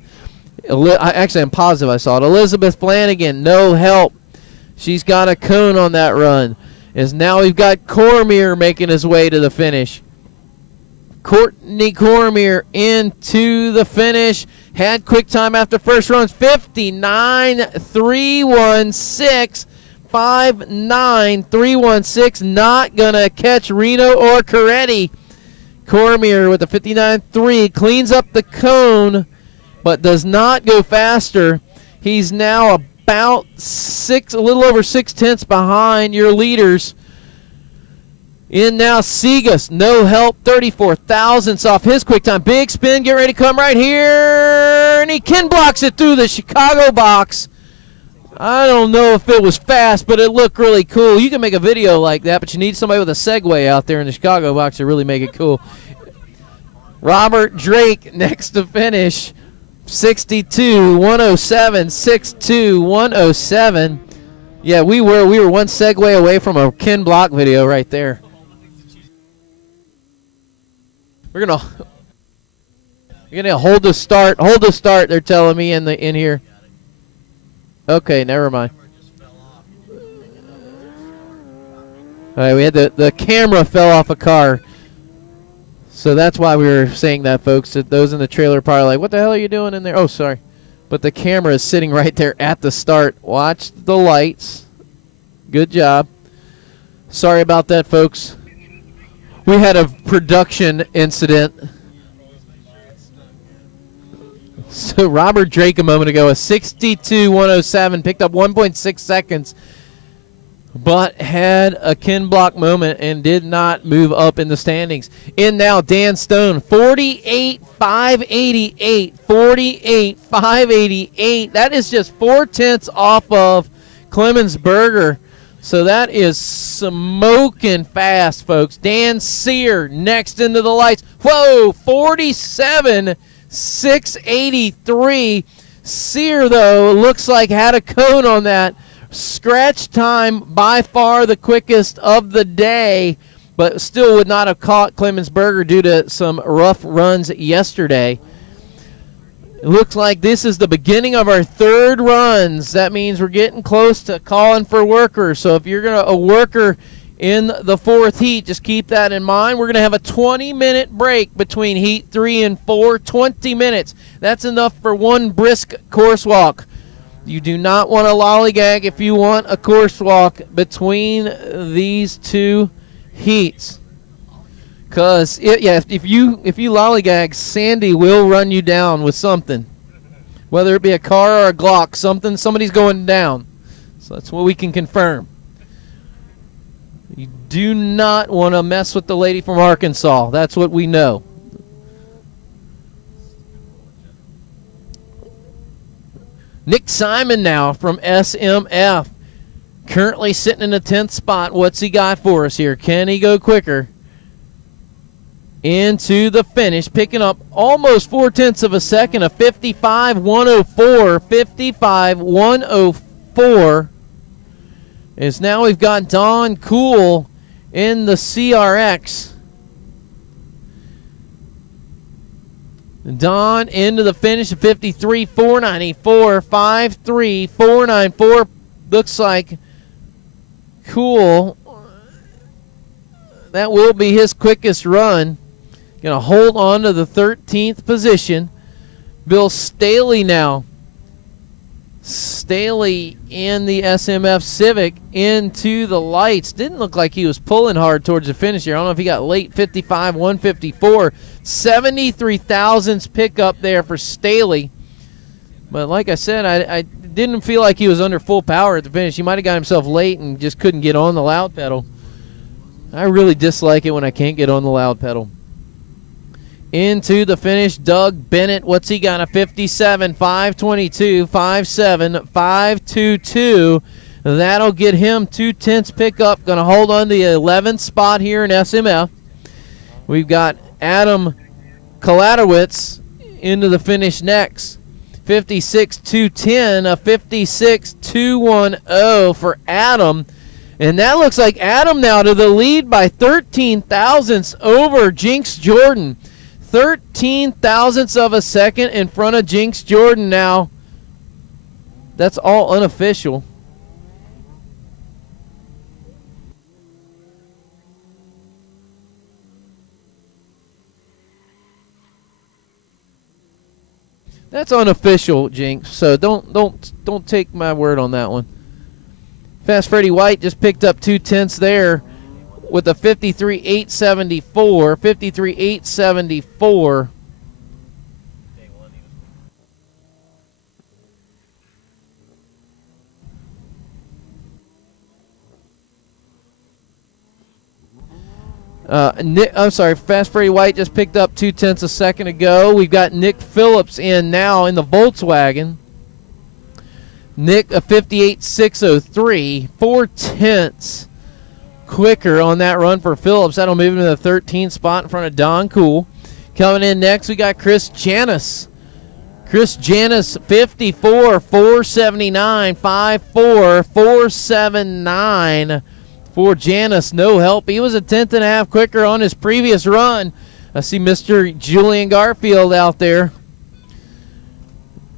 Actually, I'm positive I saw it. Elizabeth Flanagan, no help. She's got a cone on that run. As now we've got Cormier making his way to the finish. Courtney Cormier into the finish. Had quick time after first runs. 59.316. 59.316. Not going to catch Reno or Coretti. Cormier with a 59.3 cleans up the cone, but does not go faster. He's now about a little over 6/10 behind your leaders. In now Segas, no help, 34 thousandths off his quick time. Big spin, get ready to come right here, and he Ken blocks it through the Chicago box. I don't know if it was fast, but it looked really cool. You can make a video like that, but you need somebody with a Segway out there in the Chicago box to really make it cool. Robert Drake next to finish, 62.107, 62.107. Yeah, we were one Segway away from a Ken Block video right there. We're gonna hold the start. Hold the start. They're telling me in here. Okay, never mind. All right, we had the camera fell off a car, so that's why we were saying that, folks. That those in the trailer are probably like, "What the hell are you doing in there?" Oh, sorry, but the camera is sitting right there at the start. Watch the lights. Good job. Sorry about that, folks. We had a production incident. So Robert Drake a moment ago, a 62.107, picked up 1.6 seconds, but had a Ken Block moment and did not move up in the standings. In now Dan Stone, 48.588, 48.588. That is just 4/10 off of Clemens Berger. So that is smoking fast, folks. Dan Sear next into the lights. Whoa, 47.683. Sear, though, looks like had a cone on that. Scratch time by far the quickest of the day, but still would not have caught Clemens Berger due to some rough runs yesterday. It looks like this is the beginning of our third runs. That means we're getting close to calling for workers. So if you're a worker in the fourth heat, just keep that in mind. We're going to have a 20-minute break between heat 3 and 4. 20 minutes. That's enough for one brisk course walk. You do not want a lollygag if you want a course walk between these two heats. Because if you lollygag, Sandy will run you down with something, whether it be a car or a Glock. Somebody's going down. So that's what we can confirm. You do not want to mess with the lady from Arkansas. That's what we know. Nick Simon now from SMF, currently sitting in the 10th spot. What's he got for us here? Can he go quicker? into the finish, picking up almost 0.4 of a second, a 55.104. 55.104. As now we've got Don Cool in the CRX. Don into the finish of 53.494. 53.494. Looks like Cool. That will be his quickest run. Going to hold on to the 13th position. Bill Staley now. Staley in the SMF Civic into the lights. Didn't look like he was pulling hard towards the finish here. I don't know if he got late. 55.154. 73 thousandths pickup there for Staley. But like I said, I didn't feel like he was under full power at the finish. He might have got himself late and just couldn't get on the loud pedal. I really dislike it when I can't get on the loud pedal. Into the finish, Doug Bennett. What's he got? A 57.522. 57.522. That'll get him 0.2 pickup. Going to hold on to the 11th spot here in SMF. We've got Adam Kalatowicz into the finish next. 56.210. A 56.210 for Adam. And that looks like Adam now to the lead by 13 thousandths over Jinx Jordan. 13 thousandths of a second in front of Jinx Jordan now. That's all unofficial. That's unofficial, Jinx. So don't take my word on that one. Fast Freddie White just picked up 0.2 there with a 53.874. 53.874. I'm sorry, Fast Freddie White just picked up 0.2 a second ago. We've got Nick Phillips in now in the Volkswagen. Nick, a 58.603. 0.4 quicker on that run for Phillips. That'll move him to the 13th spot in front of Don Cool. Coming in next, we got Chris Janis. Chris Janis, 54.479. 54.479 for Janis. No help. He was a 1/10.5 quicker on his previous run. I see Mr. Julian Garfield out there.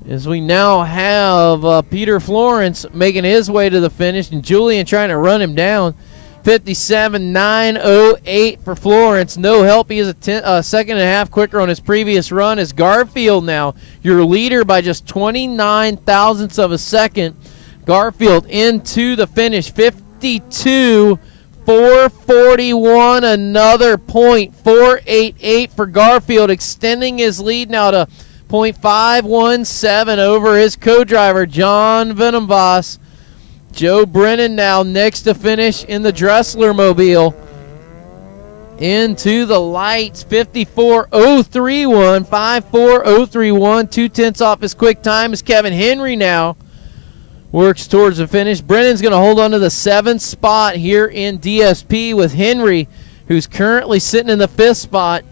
As we now have Peter Florence making his way to the finish, and Julian trying to run him down. 57.908 for Florence. No help. He is a 1.5 quicker on his previous run. As Garfield now your leader by just 29 thousandths of a second. Garfield into the finish. 52.441. Another 0.488 for Garfield, extending his lead now to 0.517 over his co-driver, John Venomvoss. Joe Brennan now next to finish in the Dressler Mobile. Into the lights, 54.031, 54.031, 0.2 off his quick time as Kevin Henry now works towards the finish. Brennan's going to hold on to the 7th spot here in DSP with Henry, who's currently sitting in the 5th spot,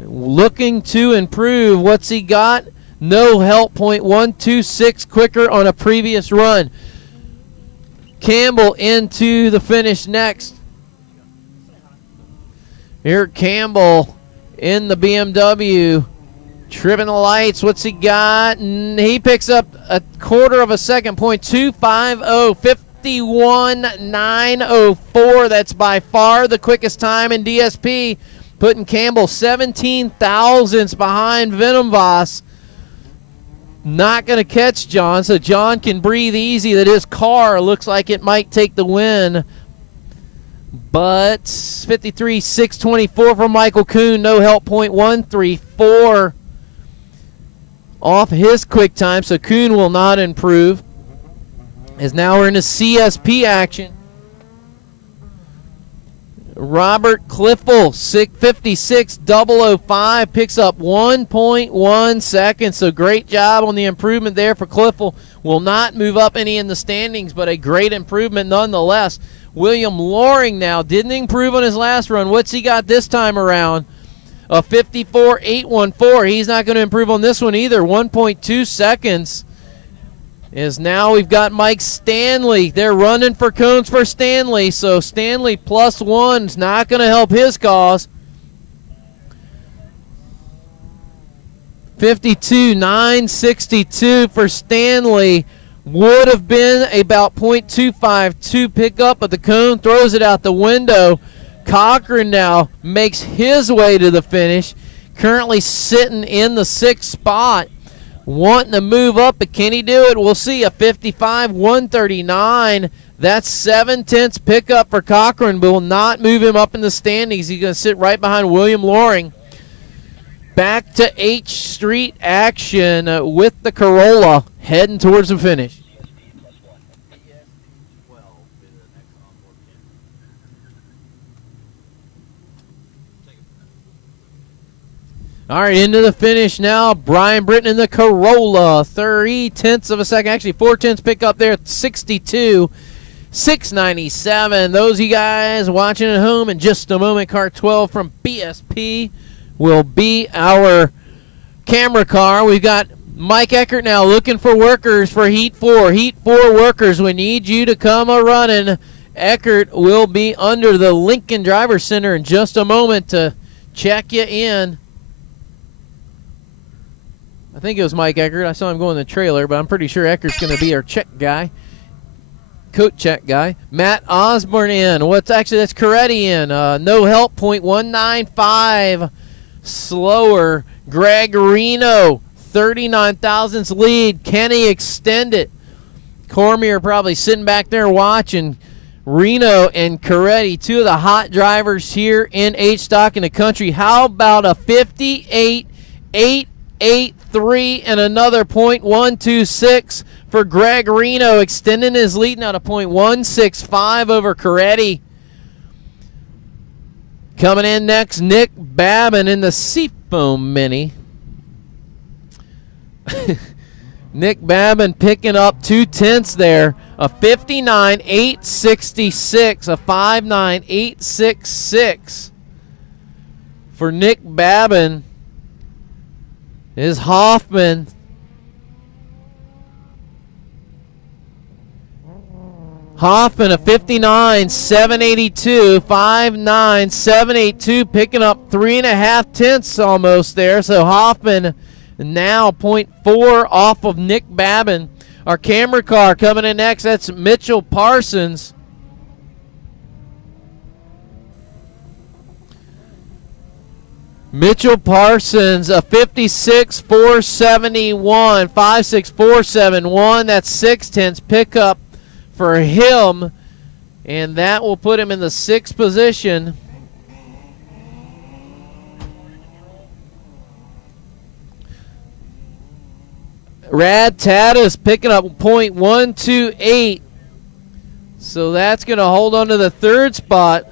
looking to improve. What's he got? No help, 0.126 quicker on a previous run. Campbell into the finish next. Here Campbell in the BMW, tripping the lights. What's he got? And he picks up a 1/4 of a second, 0.250, 51.904. That's by far the quickest time in DSP, putting Campbell 17 thousandths behind Venomvoss. Not going to catch John, so John can breathe easy that his car looks like it might take the win. But 53.624 from Michael Kuhn. No help, 0.134 off his quick time, so Kuhn will not improve. As now we're in the CSP action. Robert Cliffel, 56.005, picks up 1.1 seconds. So great job on the improvement there for Cliffel. Will not move up any in the standings, but a great improvement nonetheless. William Loring now didn't improve on his last run. What's he got this time around? a 54.814. He's not going to improve on this one either. 1.2 seconds. Is now we've got Mike Stanley. They're running for cones for Stanley, so Stanley +1's not going to help his cause. 52.962 for Stanley. Would have been about .252 pickup, but the cone throws it out the window. Cochran now makes his way to the finish. Currently sitting in the 6th spot. Wanting to move up, but can he do it? We'll see. A 55.139. That's 7/10 pickup for Cochran, but will not move him up in the standings. He's going to sit right behind William Loring. Back to H Street action with the Corolla heading towards the finish. All right, into the finish now. Brian Britton in the Corolla. 3/10 of a second. Actually, 4/10 pick up there. 62.697. Those of you guys watching at home in just a moment, car 12 from BSP will be our camera car. We've got Mike Eckert now looking for workers for Heat 4. Heat 4 workers, we need you to come a-running. Eckert will be under the Lincoln Driver Center in just a moment to check you in. I think it was Mike Eckert. I saw him go in the trailer, but I'm pretty sure Eckert's going to be our check guy. Coat check guy. Matt Osborne in. That's Coretti in. No help, .195. Slower. Greg Reno, 39 thousandths lead. Can he extend it? Cormier probably sitting back there watching. Reno and Coretti, two of the hot drivers here in H-Stock in the country. How about a 58.883 and another .126 for Greg Reno, extending his lead now to .165 over Coretti. Coming in next, Nick Babin in the Seafoam Mini. Nick Babin picking up 2/10 there. A 59.866, a 59.866 for Nick Babin. Is Hoffman. Hoffman, a 59.782, 59.782, picking up 3.5 almost there. So Hoffman now .4 off of Nick Babin. Our camera car coming in next, that's Mitchell Parsons. Mitchell Parsons, a 56.471, 56.471. That's 6/10 pickup for him, and that will put him in the 6th position. Rad Tatis picking up .128, so that's going to hold on to the 3rd spot.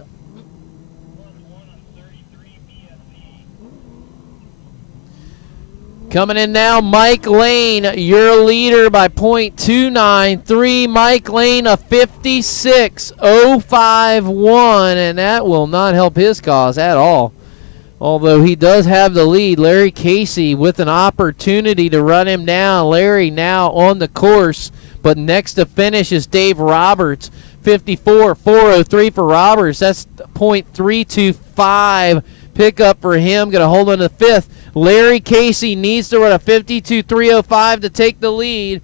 Coming in now, Mike Lane, your leader by .293. Mike Lane, a 56.051, and that will not help his cause at all. Although he does have the lead. Larry Casey with an opportunity to run him down. Larry now on the course, but next to finish is Dave Roberts. 54.403 for Roberts. That's .325 pickup for him. Going to hold on to 5th. Larry Casey needs to run a 52.305 to take the lead.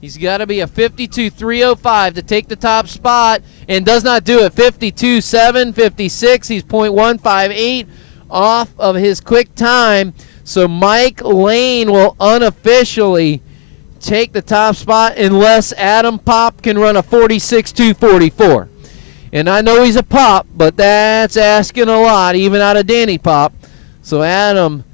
He's got to be a 52.305 to take the top spot, and does not do it. 52.756. He's .158 off of his quick time. So Mike Lane will unofficially take the top spot unless Adam Pop can run a 46.244. And I know he's a Pop, but that's asking a lot, even out of Danny Pop. So Adam,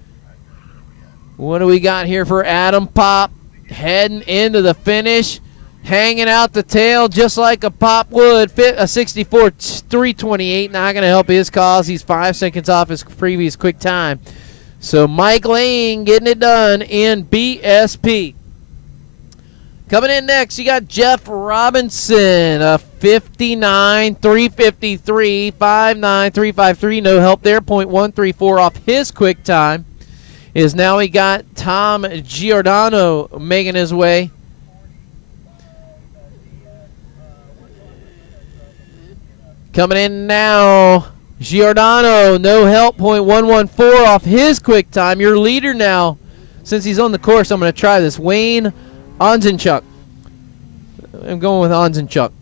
what do we got here for Adam Pop? Heading into the finish, hanging out the tail just like a Pop would. A 64.328, not going to help his cause. He's 5 seconds off his previous quick time. So Mike Lane getting it done in BSP. Coming in next, you got Jeff Robinson, a 59, 353, 59, 353. No help there, .134 off his quick time. Is now we got Tom Giordano making his way. Coming in now, Giordano, no help, .114 off his quick time. Your leader now, since he's on the course, I'm going to try this. Wayne Onzenchuk. I'm going with Onzenchuk.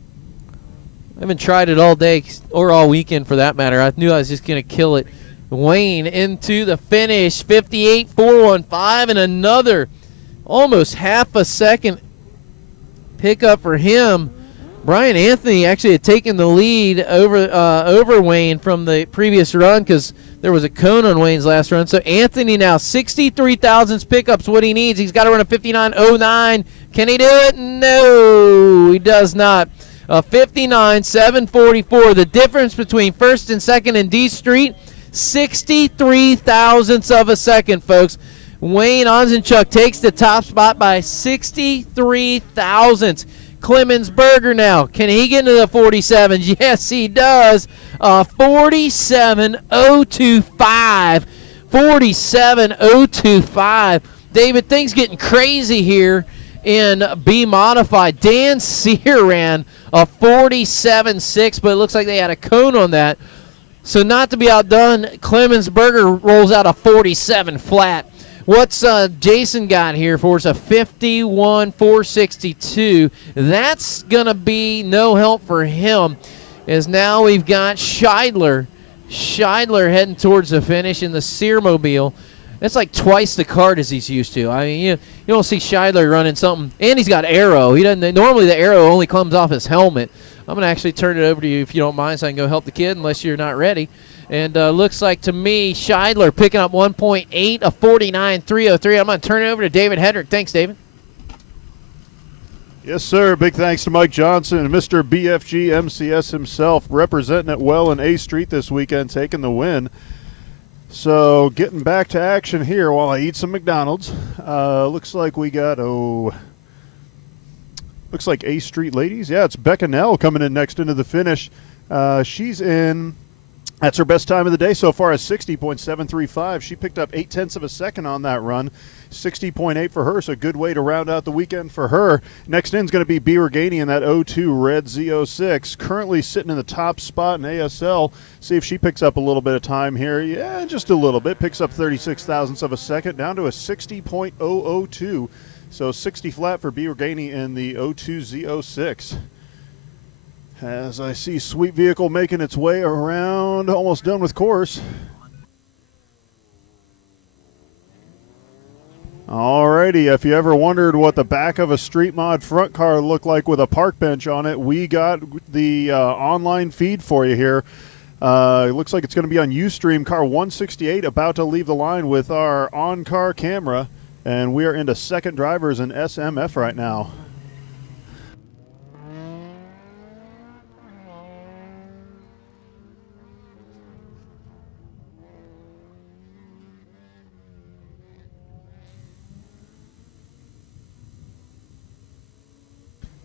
I haven't tried it all day or all weekend for that matter. I knew I was just going to kill it. Wayne into the finish, 58.415, and another almost half a second pickup for him. Brian Anthony actually had taken the lead over Wayne from the previous run because there was a cone on Wayne's last run. So Anthony now 63 thousandths pickups what he needs. He's got to run a 59.09. Can he do it? No, he does not. 59.744. The difference between first and second in D Street, 63 thousandths of a second, folks. Wayne Onzenchuk takes the top spot by 63 thousandths. Clemens Berger now. Can he get into the 47s? Yes, he does. 47.025. 47.025. David, things getting crazy here in B modified. Dan Sear ran a 47.6, but it looks like they had a cone on that. So not to be outdone, Clemens Berger rolls out a 47 flat. What's Jason got here for us? A 51.462. That's going to be no help for him, as now we've got Scheidler. Scheidler heading towards the finish in the Searmobile. That's like twice the cart as he's used to. I mean, you don't see Scheidler running something. And he's got aero. He doesn't. Normally the aero only comes off his helmet. I'm going to actually turn it over to you if you don't mind, so I can go help the kid unless you're not ready. And looks like to me Scheidler picking up 1.8, a 49.303. I'm going to turn it over to David Hedrick. Thanks, David. Yes, sir. Big thanks to Mike Johnson and Mr. BFG MCS himself, representing it well in A Street this weekend, taking the win. So getting back to action here while I eat some McDonald's. Looks like we got, looks like A Street ladies. Yeah, it's Becca Nell coming in next into the finish. She's in, that's her best time of the day so far, is 60.735. She picked up 0.8 of a second on that run. 60.8 for her, so a good way to round out the weekend for her. Next in is going to be B. Regani in that 02 Red Z06, currently sitting in the top spot in ASL. See if she picks up a little bit of time here. Yeah, just a little bit. Picks up 36 thousandths of a second, down to a 60.002. So 60 flat for B. Regani in the 02 Z06. As I see Sweet Vehicle making its way around, almost done with course. Alrighty, if you ever wondered what the back of a Street Mod front car looked like with a park bench on it, we got the online feed for you here. It looks like it's going to be on Ustream. Car 168 about to leave the line with our on-car camera, and we are into second drivers in SMF right now.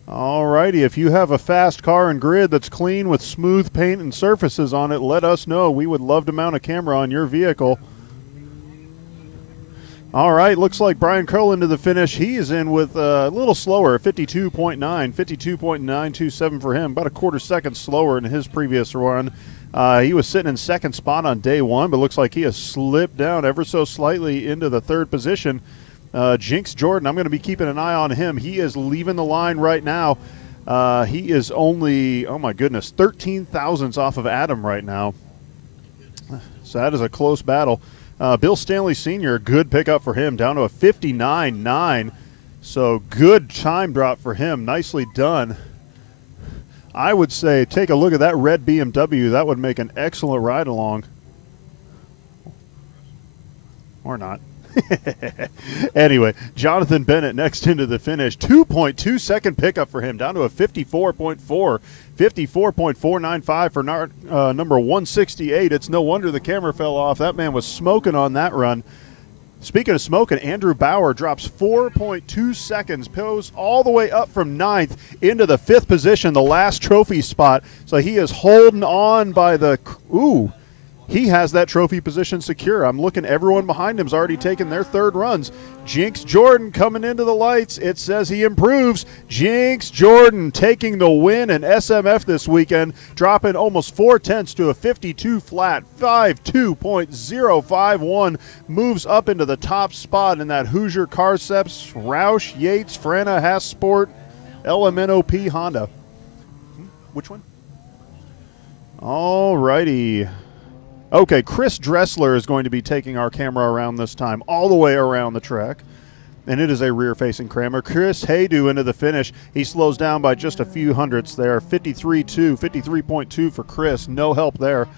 Alrighty, if you have a fast car and grid that's clean with smooth paint and surfaces on it, let us know. We would love to mount a camera on your vehicle. Alright, looks like Brian Curl into the finish. He is in with a little slower, 52.9, 52.927 for him, about a quarter second slower in his previous run. He was sitting in second spot on day one, but looks like he has slipped down ever so slightly into the third position. Jinx Jordan, I'm going to be keeping an eye on him. He is leaving the line right now. He is only, oh my goodness, 13 thousandths off of Adam right now. So that is a close battle. Bill Stanley Sr., good pickup for him, down to a 59.9. So good time drop for him. Nicely done. I would say take a look at that red BMW. That would make an excellent ride along. Or not. Anyway, Jonathan Bennett next into the finish. 2.2 second pickup for him, down to a 54.4. 54.495 for number 168. It's no wonder the camera fell off. That man was smoking on that run. Speaking of smoking, Andrew Bauer drops 4.2 seconds, goes all the way up from 9th into the 5th position, the last trophy spot. So he is holding on by the – ooh, he has that trophy position secure. I'm looking, everyone behind him's already taken their 3rd runs. Jinx Jordan coming into the lights. It says he improves. Jinx Jordan taking the win in SMF this weekend, dropping almost 4/10 to a 52 flat, 52.051. Moves up into the top spot in that Hoosier Carceps, Roush, Yates, Frana, Haas Sport, LMNOP Honda. Which one? All righty. Okay, Chris Dressler is going to be taking our camera around this time, all the way around the track. And it is a rear-facing camera. Chris Haydu into the finish. He slows down by just a few hundredths there. 53.2, 53.2 for Chris. No help there.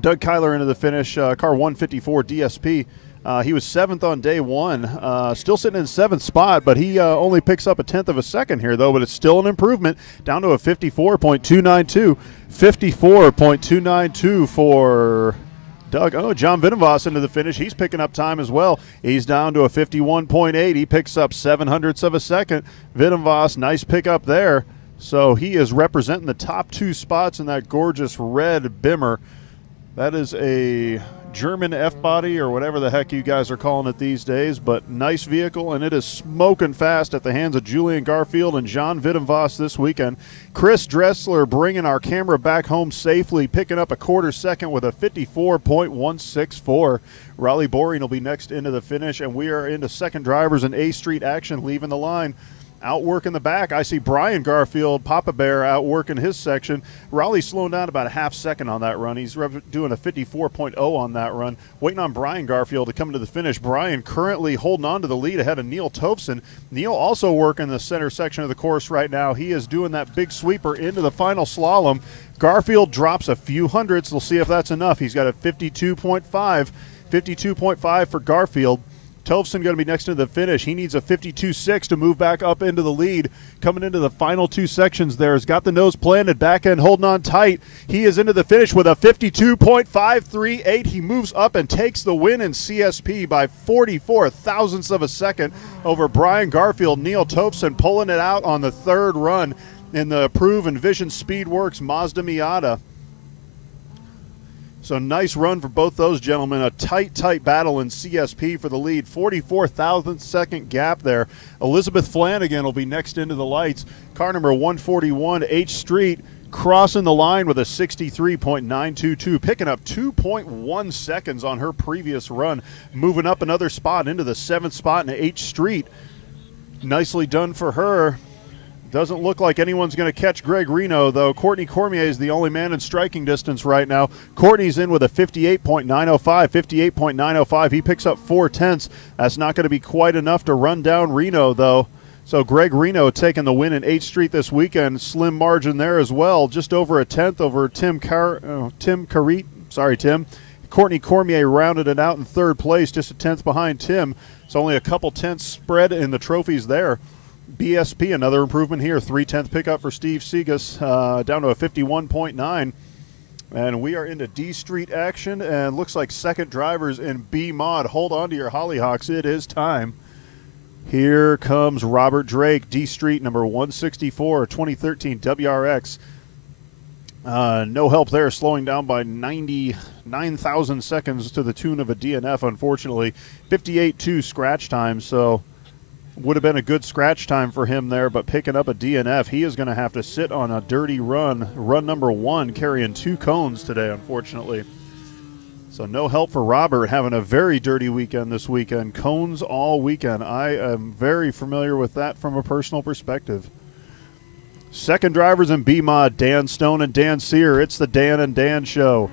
Doug Kyler into the finish. Car 154 DSP. He was 7th on day 1. Still sitting in 7th spot, but he only picks up a 1/10 of a second here, though. But it's still an improvement, down to a 54.292. 54.292 for Doug. Oh, John Vinavas into the finish. He's picking up time as well. He's down to a 51.8. He picks up 0.07 of a second. Vinavas, nice pickup there. So he is representing the top 2 spots in that gorgeous red Bimmer. That is a German F-body or whatever the heck you guys are calling it these days, but nice vehicle, and it is smoking fast at the hands of Julian Garfield and John Viddenvoss this weekend. Chris Dressler bringing our camera back home safely, picking up a 1/4 second with a 54.164. Raleigh Boring will be next into the finish, and we are into second drivers in A Street action, leaving the line. Outwork in the back, I see Brian Garfield, Papa Bear, outworking his section. Raleigh slowing down about a 1/2 second on that run. He's doing a 54.0 on that run. Waiting on Brian Garfield to come to the finish. Brian currently holding on to the lead ahead of Neil Tofson. Neil also working the center section of the course right now. He is doing that big sweeper into the final slalom. Garfield drops a few hundredths. We'll see if that's enough. He's got a 52.5. 52.5 for Garfield. Tofson going to be next to the finish. He needs a 52.6 to move back up into the lead. Coming into the final 2 sections there. Has got the nose planted, back end holding on tight. He is into the finish with a 52.538. He moves up and takes the win in CSP by 44 thousandths of a second over Brian Garfield. Neil Tofson pulling it out on the 3rd run in the Prove and Vision Speedworks Mazda Miata. So nice run for both those gentlemen. A tight battle in CSP for the lead. 44 thousandth second gap there. Elizabeth Flanagan will be next into the lights. Car number 141, H Street, crossing the line with a 63.922, picking up 2.1 seconds on her previous run. Moving up another spot into the 7th spot in H Street. Nicely done for her. Doesn't look like anyone's going to catch Greg Reno, though. Courtney Cormier is the only man in striking distance right now. Courtney's in with a 58.905. 58.905. He picks up 4/10. That's not going to be quite enough to run down Reno, though. So Greg Reno taking the win in 8th Street this weekend. Slim margin there as well. Just over a 1/10 over Tim Carit. Sorry, Tim. Courtney Cormier rounded it out in 3rd place, just a 1/10 behind Tim. So only a couple tenths spread in the trophies there. BSP, another improvement here. 3/10 pickup for Steve Segas, down to a 51.9. And we are into D Street action, and looks like second drivers in B Mod. Hold on to your Hollyhawks. It is time. Here comes Robert Drake, D Street, number 164, 2013 WRX. No help there, slowing down by 99,000 seconds to the tune of a DNF, unfortunately. 58.2 scratch time, so would have been a good scratch time for him there, but picking up a DNF, he is going to have to sit on a dirty run number 1, carrying 2 cones today, unfortunately. So no help for Robert, having a very dirty weekend this weekend. Cones all weekend. I am very familiar with that from a personal perspective. Second drivers in B-Mod, Dan Stone and Dan Sear. It's the Dan and Dan show.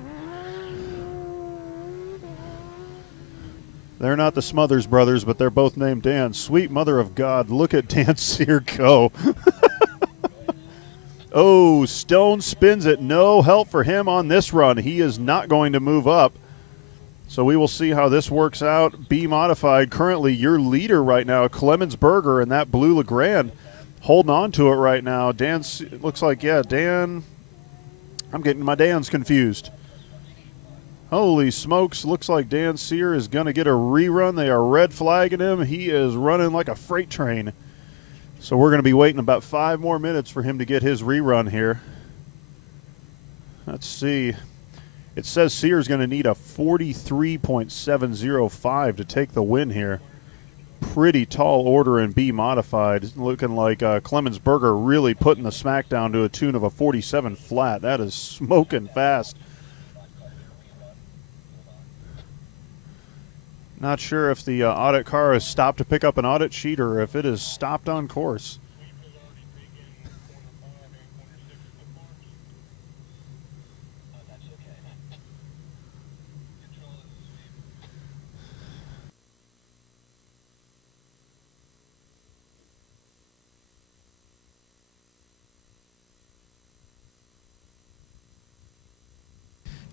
They're not the Smothers brothers, but they're both named Dan. Sweet mother of God, look at Dan Sear go. Oh, Stone spins it. No help for him on this run. He is not going to move up. So we will see how this works out. B Modified, currently your leader right now, Clemens Berger, and that Blue LeGrand holding on to it right now. Dan, looks like, yeah, Dan, I'm getting my Dan's confused. Holy smokes, looks like Dan Sear is going to get a rerun. They are red flagging him. He is running like a freight train. So we're going to be waiting about 5 more minutes for him to get his rerun here. Let's see. It says Sear's going to need a 43.705 to take the win here. Pretty tall order in B modified. It's looking like Clemens Berger really putting the smack down to a tune of a 47 flat. That is smoking fast. Not sure if the audit car has stopped to pick up an audit sheet or if it is stopped on course.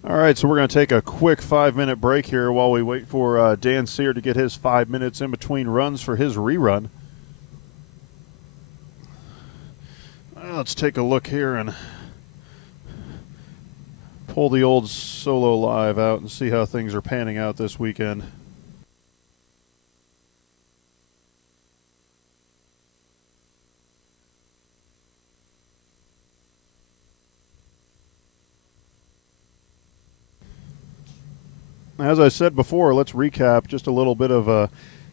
All right, so we're going to take a quick 5-minute break here while we wait for Dan Sear to get his 5 minutes in between runs for his rerun. Let's take a look here and pull the old Solo Live out and see how things are panning out this weekend. As I said before, let's recap just a little bit of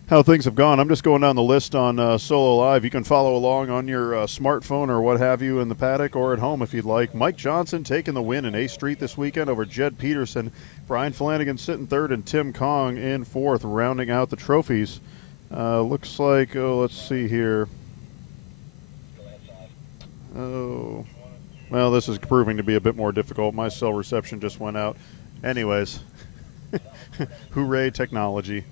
how things have gone. I'm just going down the list on Solo Live. You can follow along on your smartphone or what have you in the paddock or at home if you'd like. Mike Johnson taking the win in A Street this weekend over Jed Peterson. Brian Flanagan sitting third and Tim Kong in fourth, rounding out the trophies. Looks like, let's see here. Oh, well, this is proving to be a bit more difficult. My cell reception just went out. Anyways. Hooray, technology.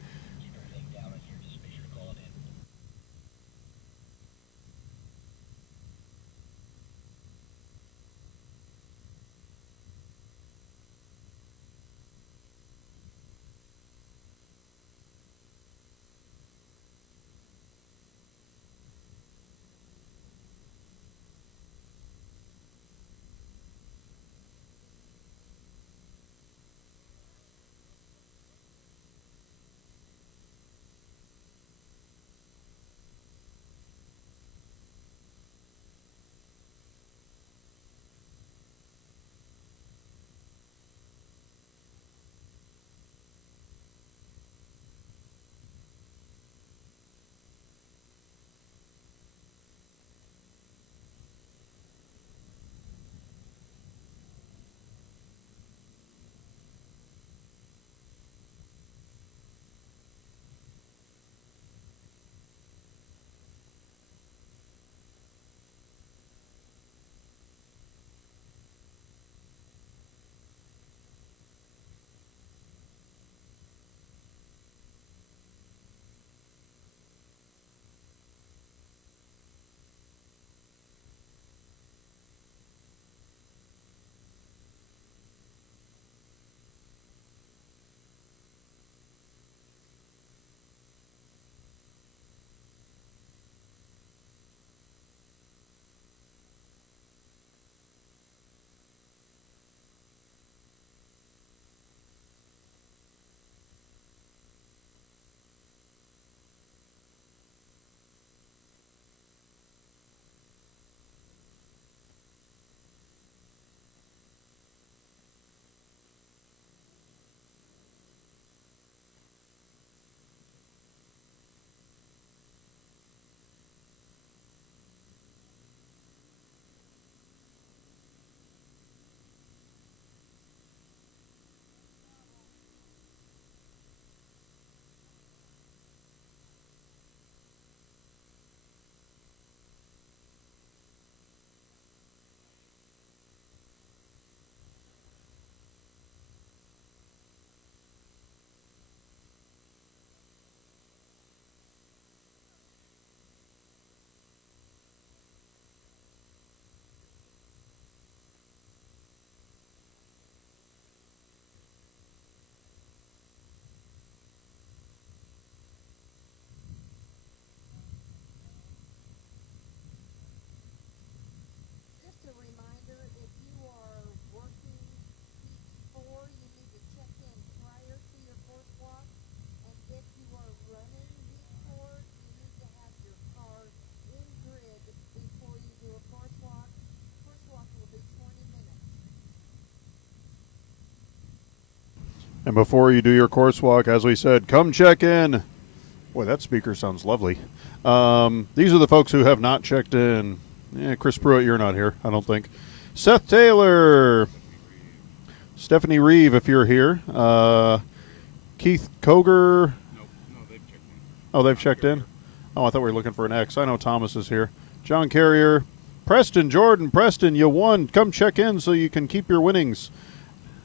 And before you do your course walk, as we said, come check in. Boy, that speaker sounds lovely. These are the folks who have not checked in. Chris Pruitt, you're not here, I don't think. Seth Taylor. Stephanie Reeve, if you're here. Keith Koger. No, they've checked in. Oh, they've checked in? Oh, I thought we were looking for an X. I know Thomas is here. John Carrier. Preston, Jordan, Preston, you won. Come check in so you can keep your winnings.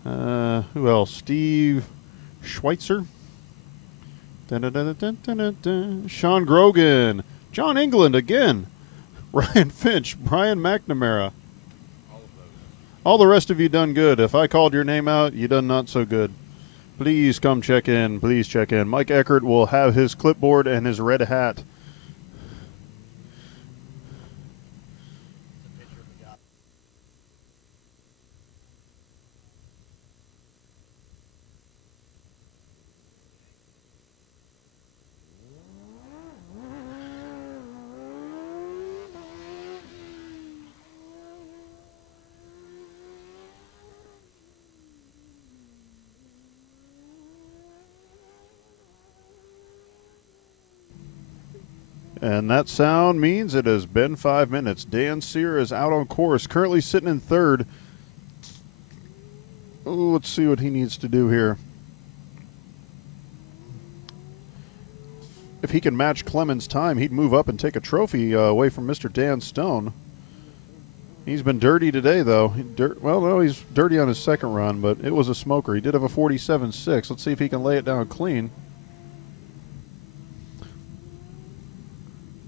Who else? Steve Schweitzer. Sean Grogan. John England again. Ryan Finch. Brian McNamara. All of those. All the rest of you done good. If I called your name out, you done not so good. Please come check in. Please check in. Mike Eckert will have his clipboard and his red hat. And that sound means it has been 5 minutes. Dan Sear is out on course, currently sitting in third. Ooh, let's see what he needs to do here. If he can match Clemens' time, he'd move up and take a trophy away from Mr. Dan Stone. He's been dirty today, though. Well, no, he's dirty on his second run, but it was a smoker. He did have a 47.6. Let's see if he can lay it down clean.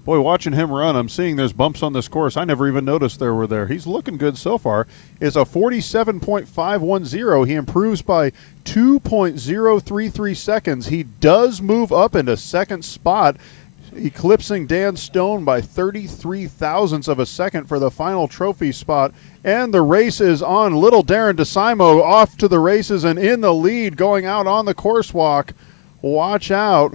Boy, watching him run, I'm seeing there's bumps on this course. I never even noticed there were there. He's looking good so far. It's a 47.510. He improves by 2.033 seconds. He does move up into second spot, eclipsing Dan Stone by 33 thousandths of a second for the final trophy spot. And the race is on. Little Darren DeSimo off to the races and in the lead going out on the course walk. Watch out.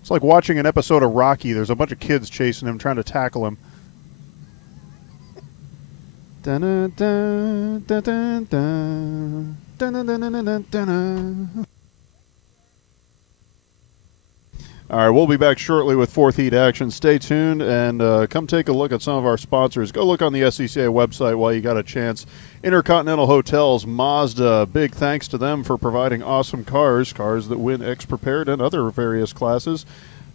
It's like watching an episode of Rocky. There's a bunch of kids chasing him, trying to tackle him. All right, we'll be back shortly with fourth heat action. Stay tuned and come take a look at some of our sponsors. Go look on the SCCA website while you got a chance. Intercontinental Hotels, Mazda, big thanks to them for providing awesome cars that win X Prepared and other various classes.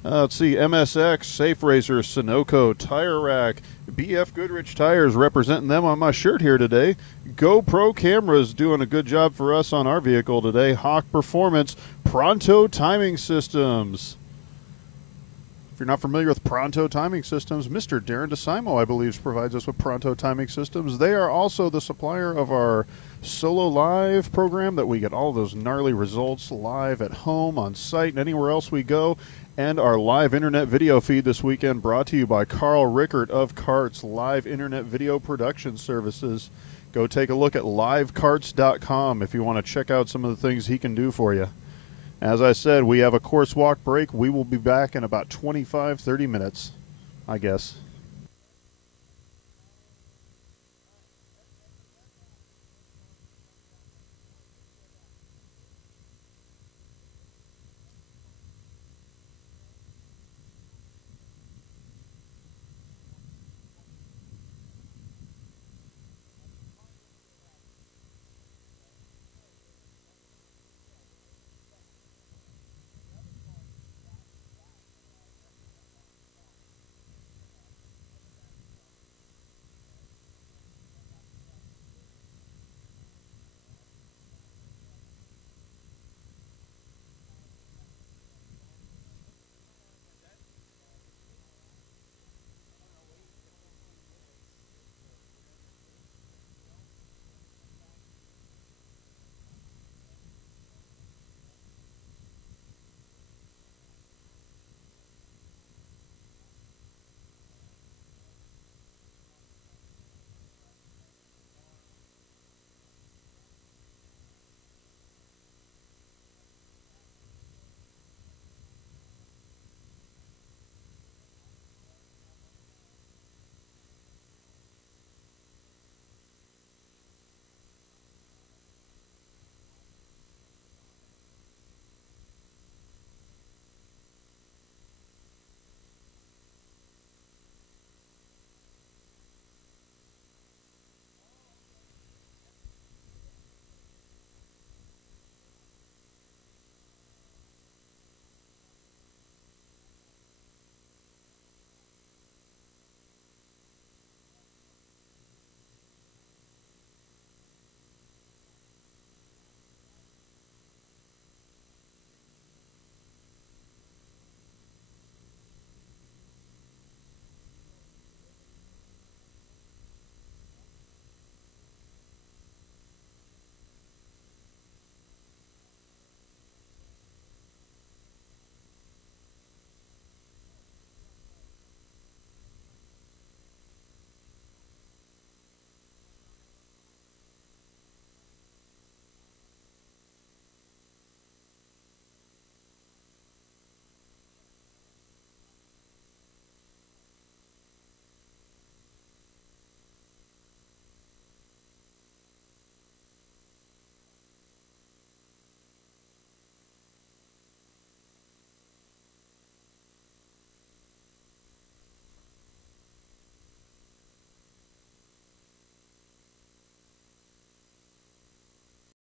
Let's see, MSX, Safe Razor, Sunoco, Tire Rack, BF Goodrich Tires representing them on my shirt here today. GoPro Cameras doing a good job for us on our vehicle today. Hawk Performance, Pronto Timing Systems. If you're not familiar with Pronto Timing Systems, Mr. Darren DeSimo, I believe, provides us with Pronto Timing Systems. They are also the supplier of our Solo Live program that we get all those gnarly results live at home, on site, and anywhere else we go. And our live internet video feed this weekend brought to you by Carl Rickert of Carts Live Internet Video Production Services. Go take a look at livecarts.com if you want to check out some of the things he can do for you. As I said, we have a course walk break. We will be back in about 25, 30 minutes, I guess.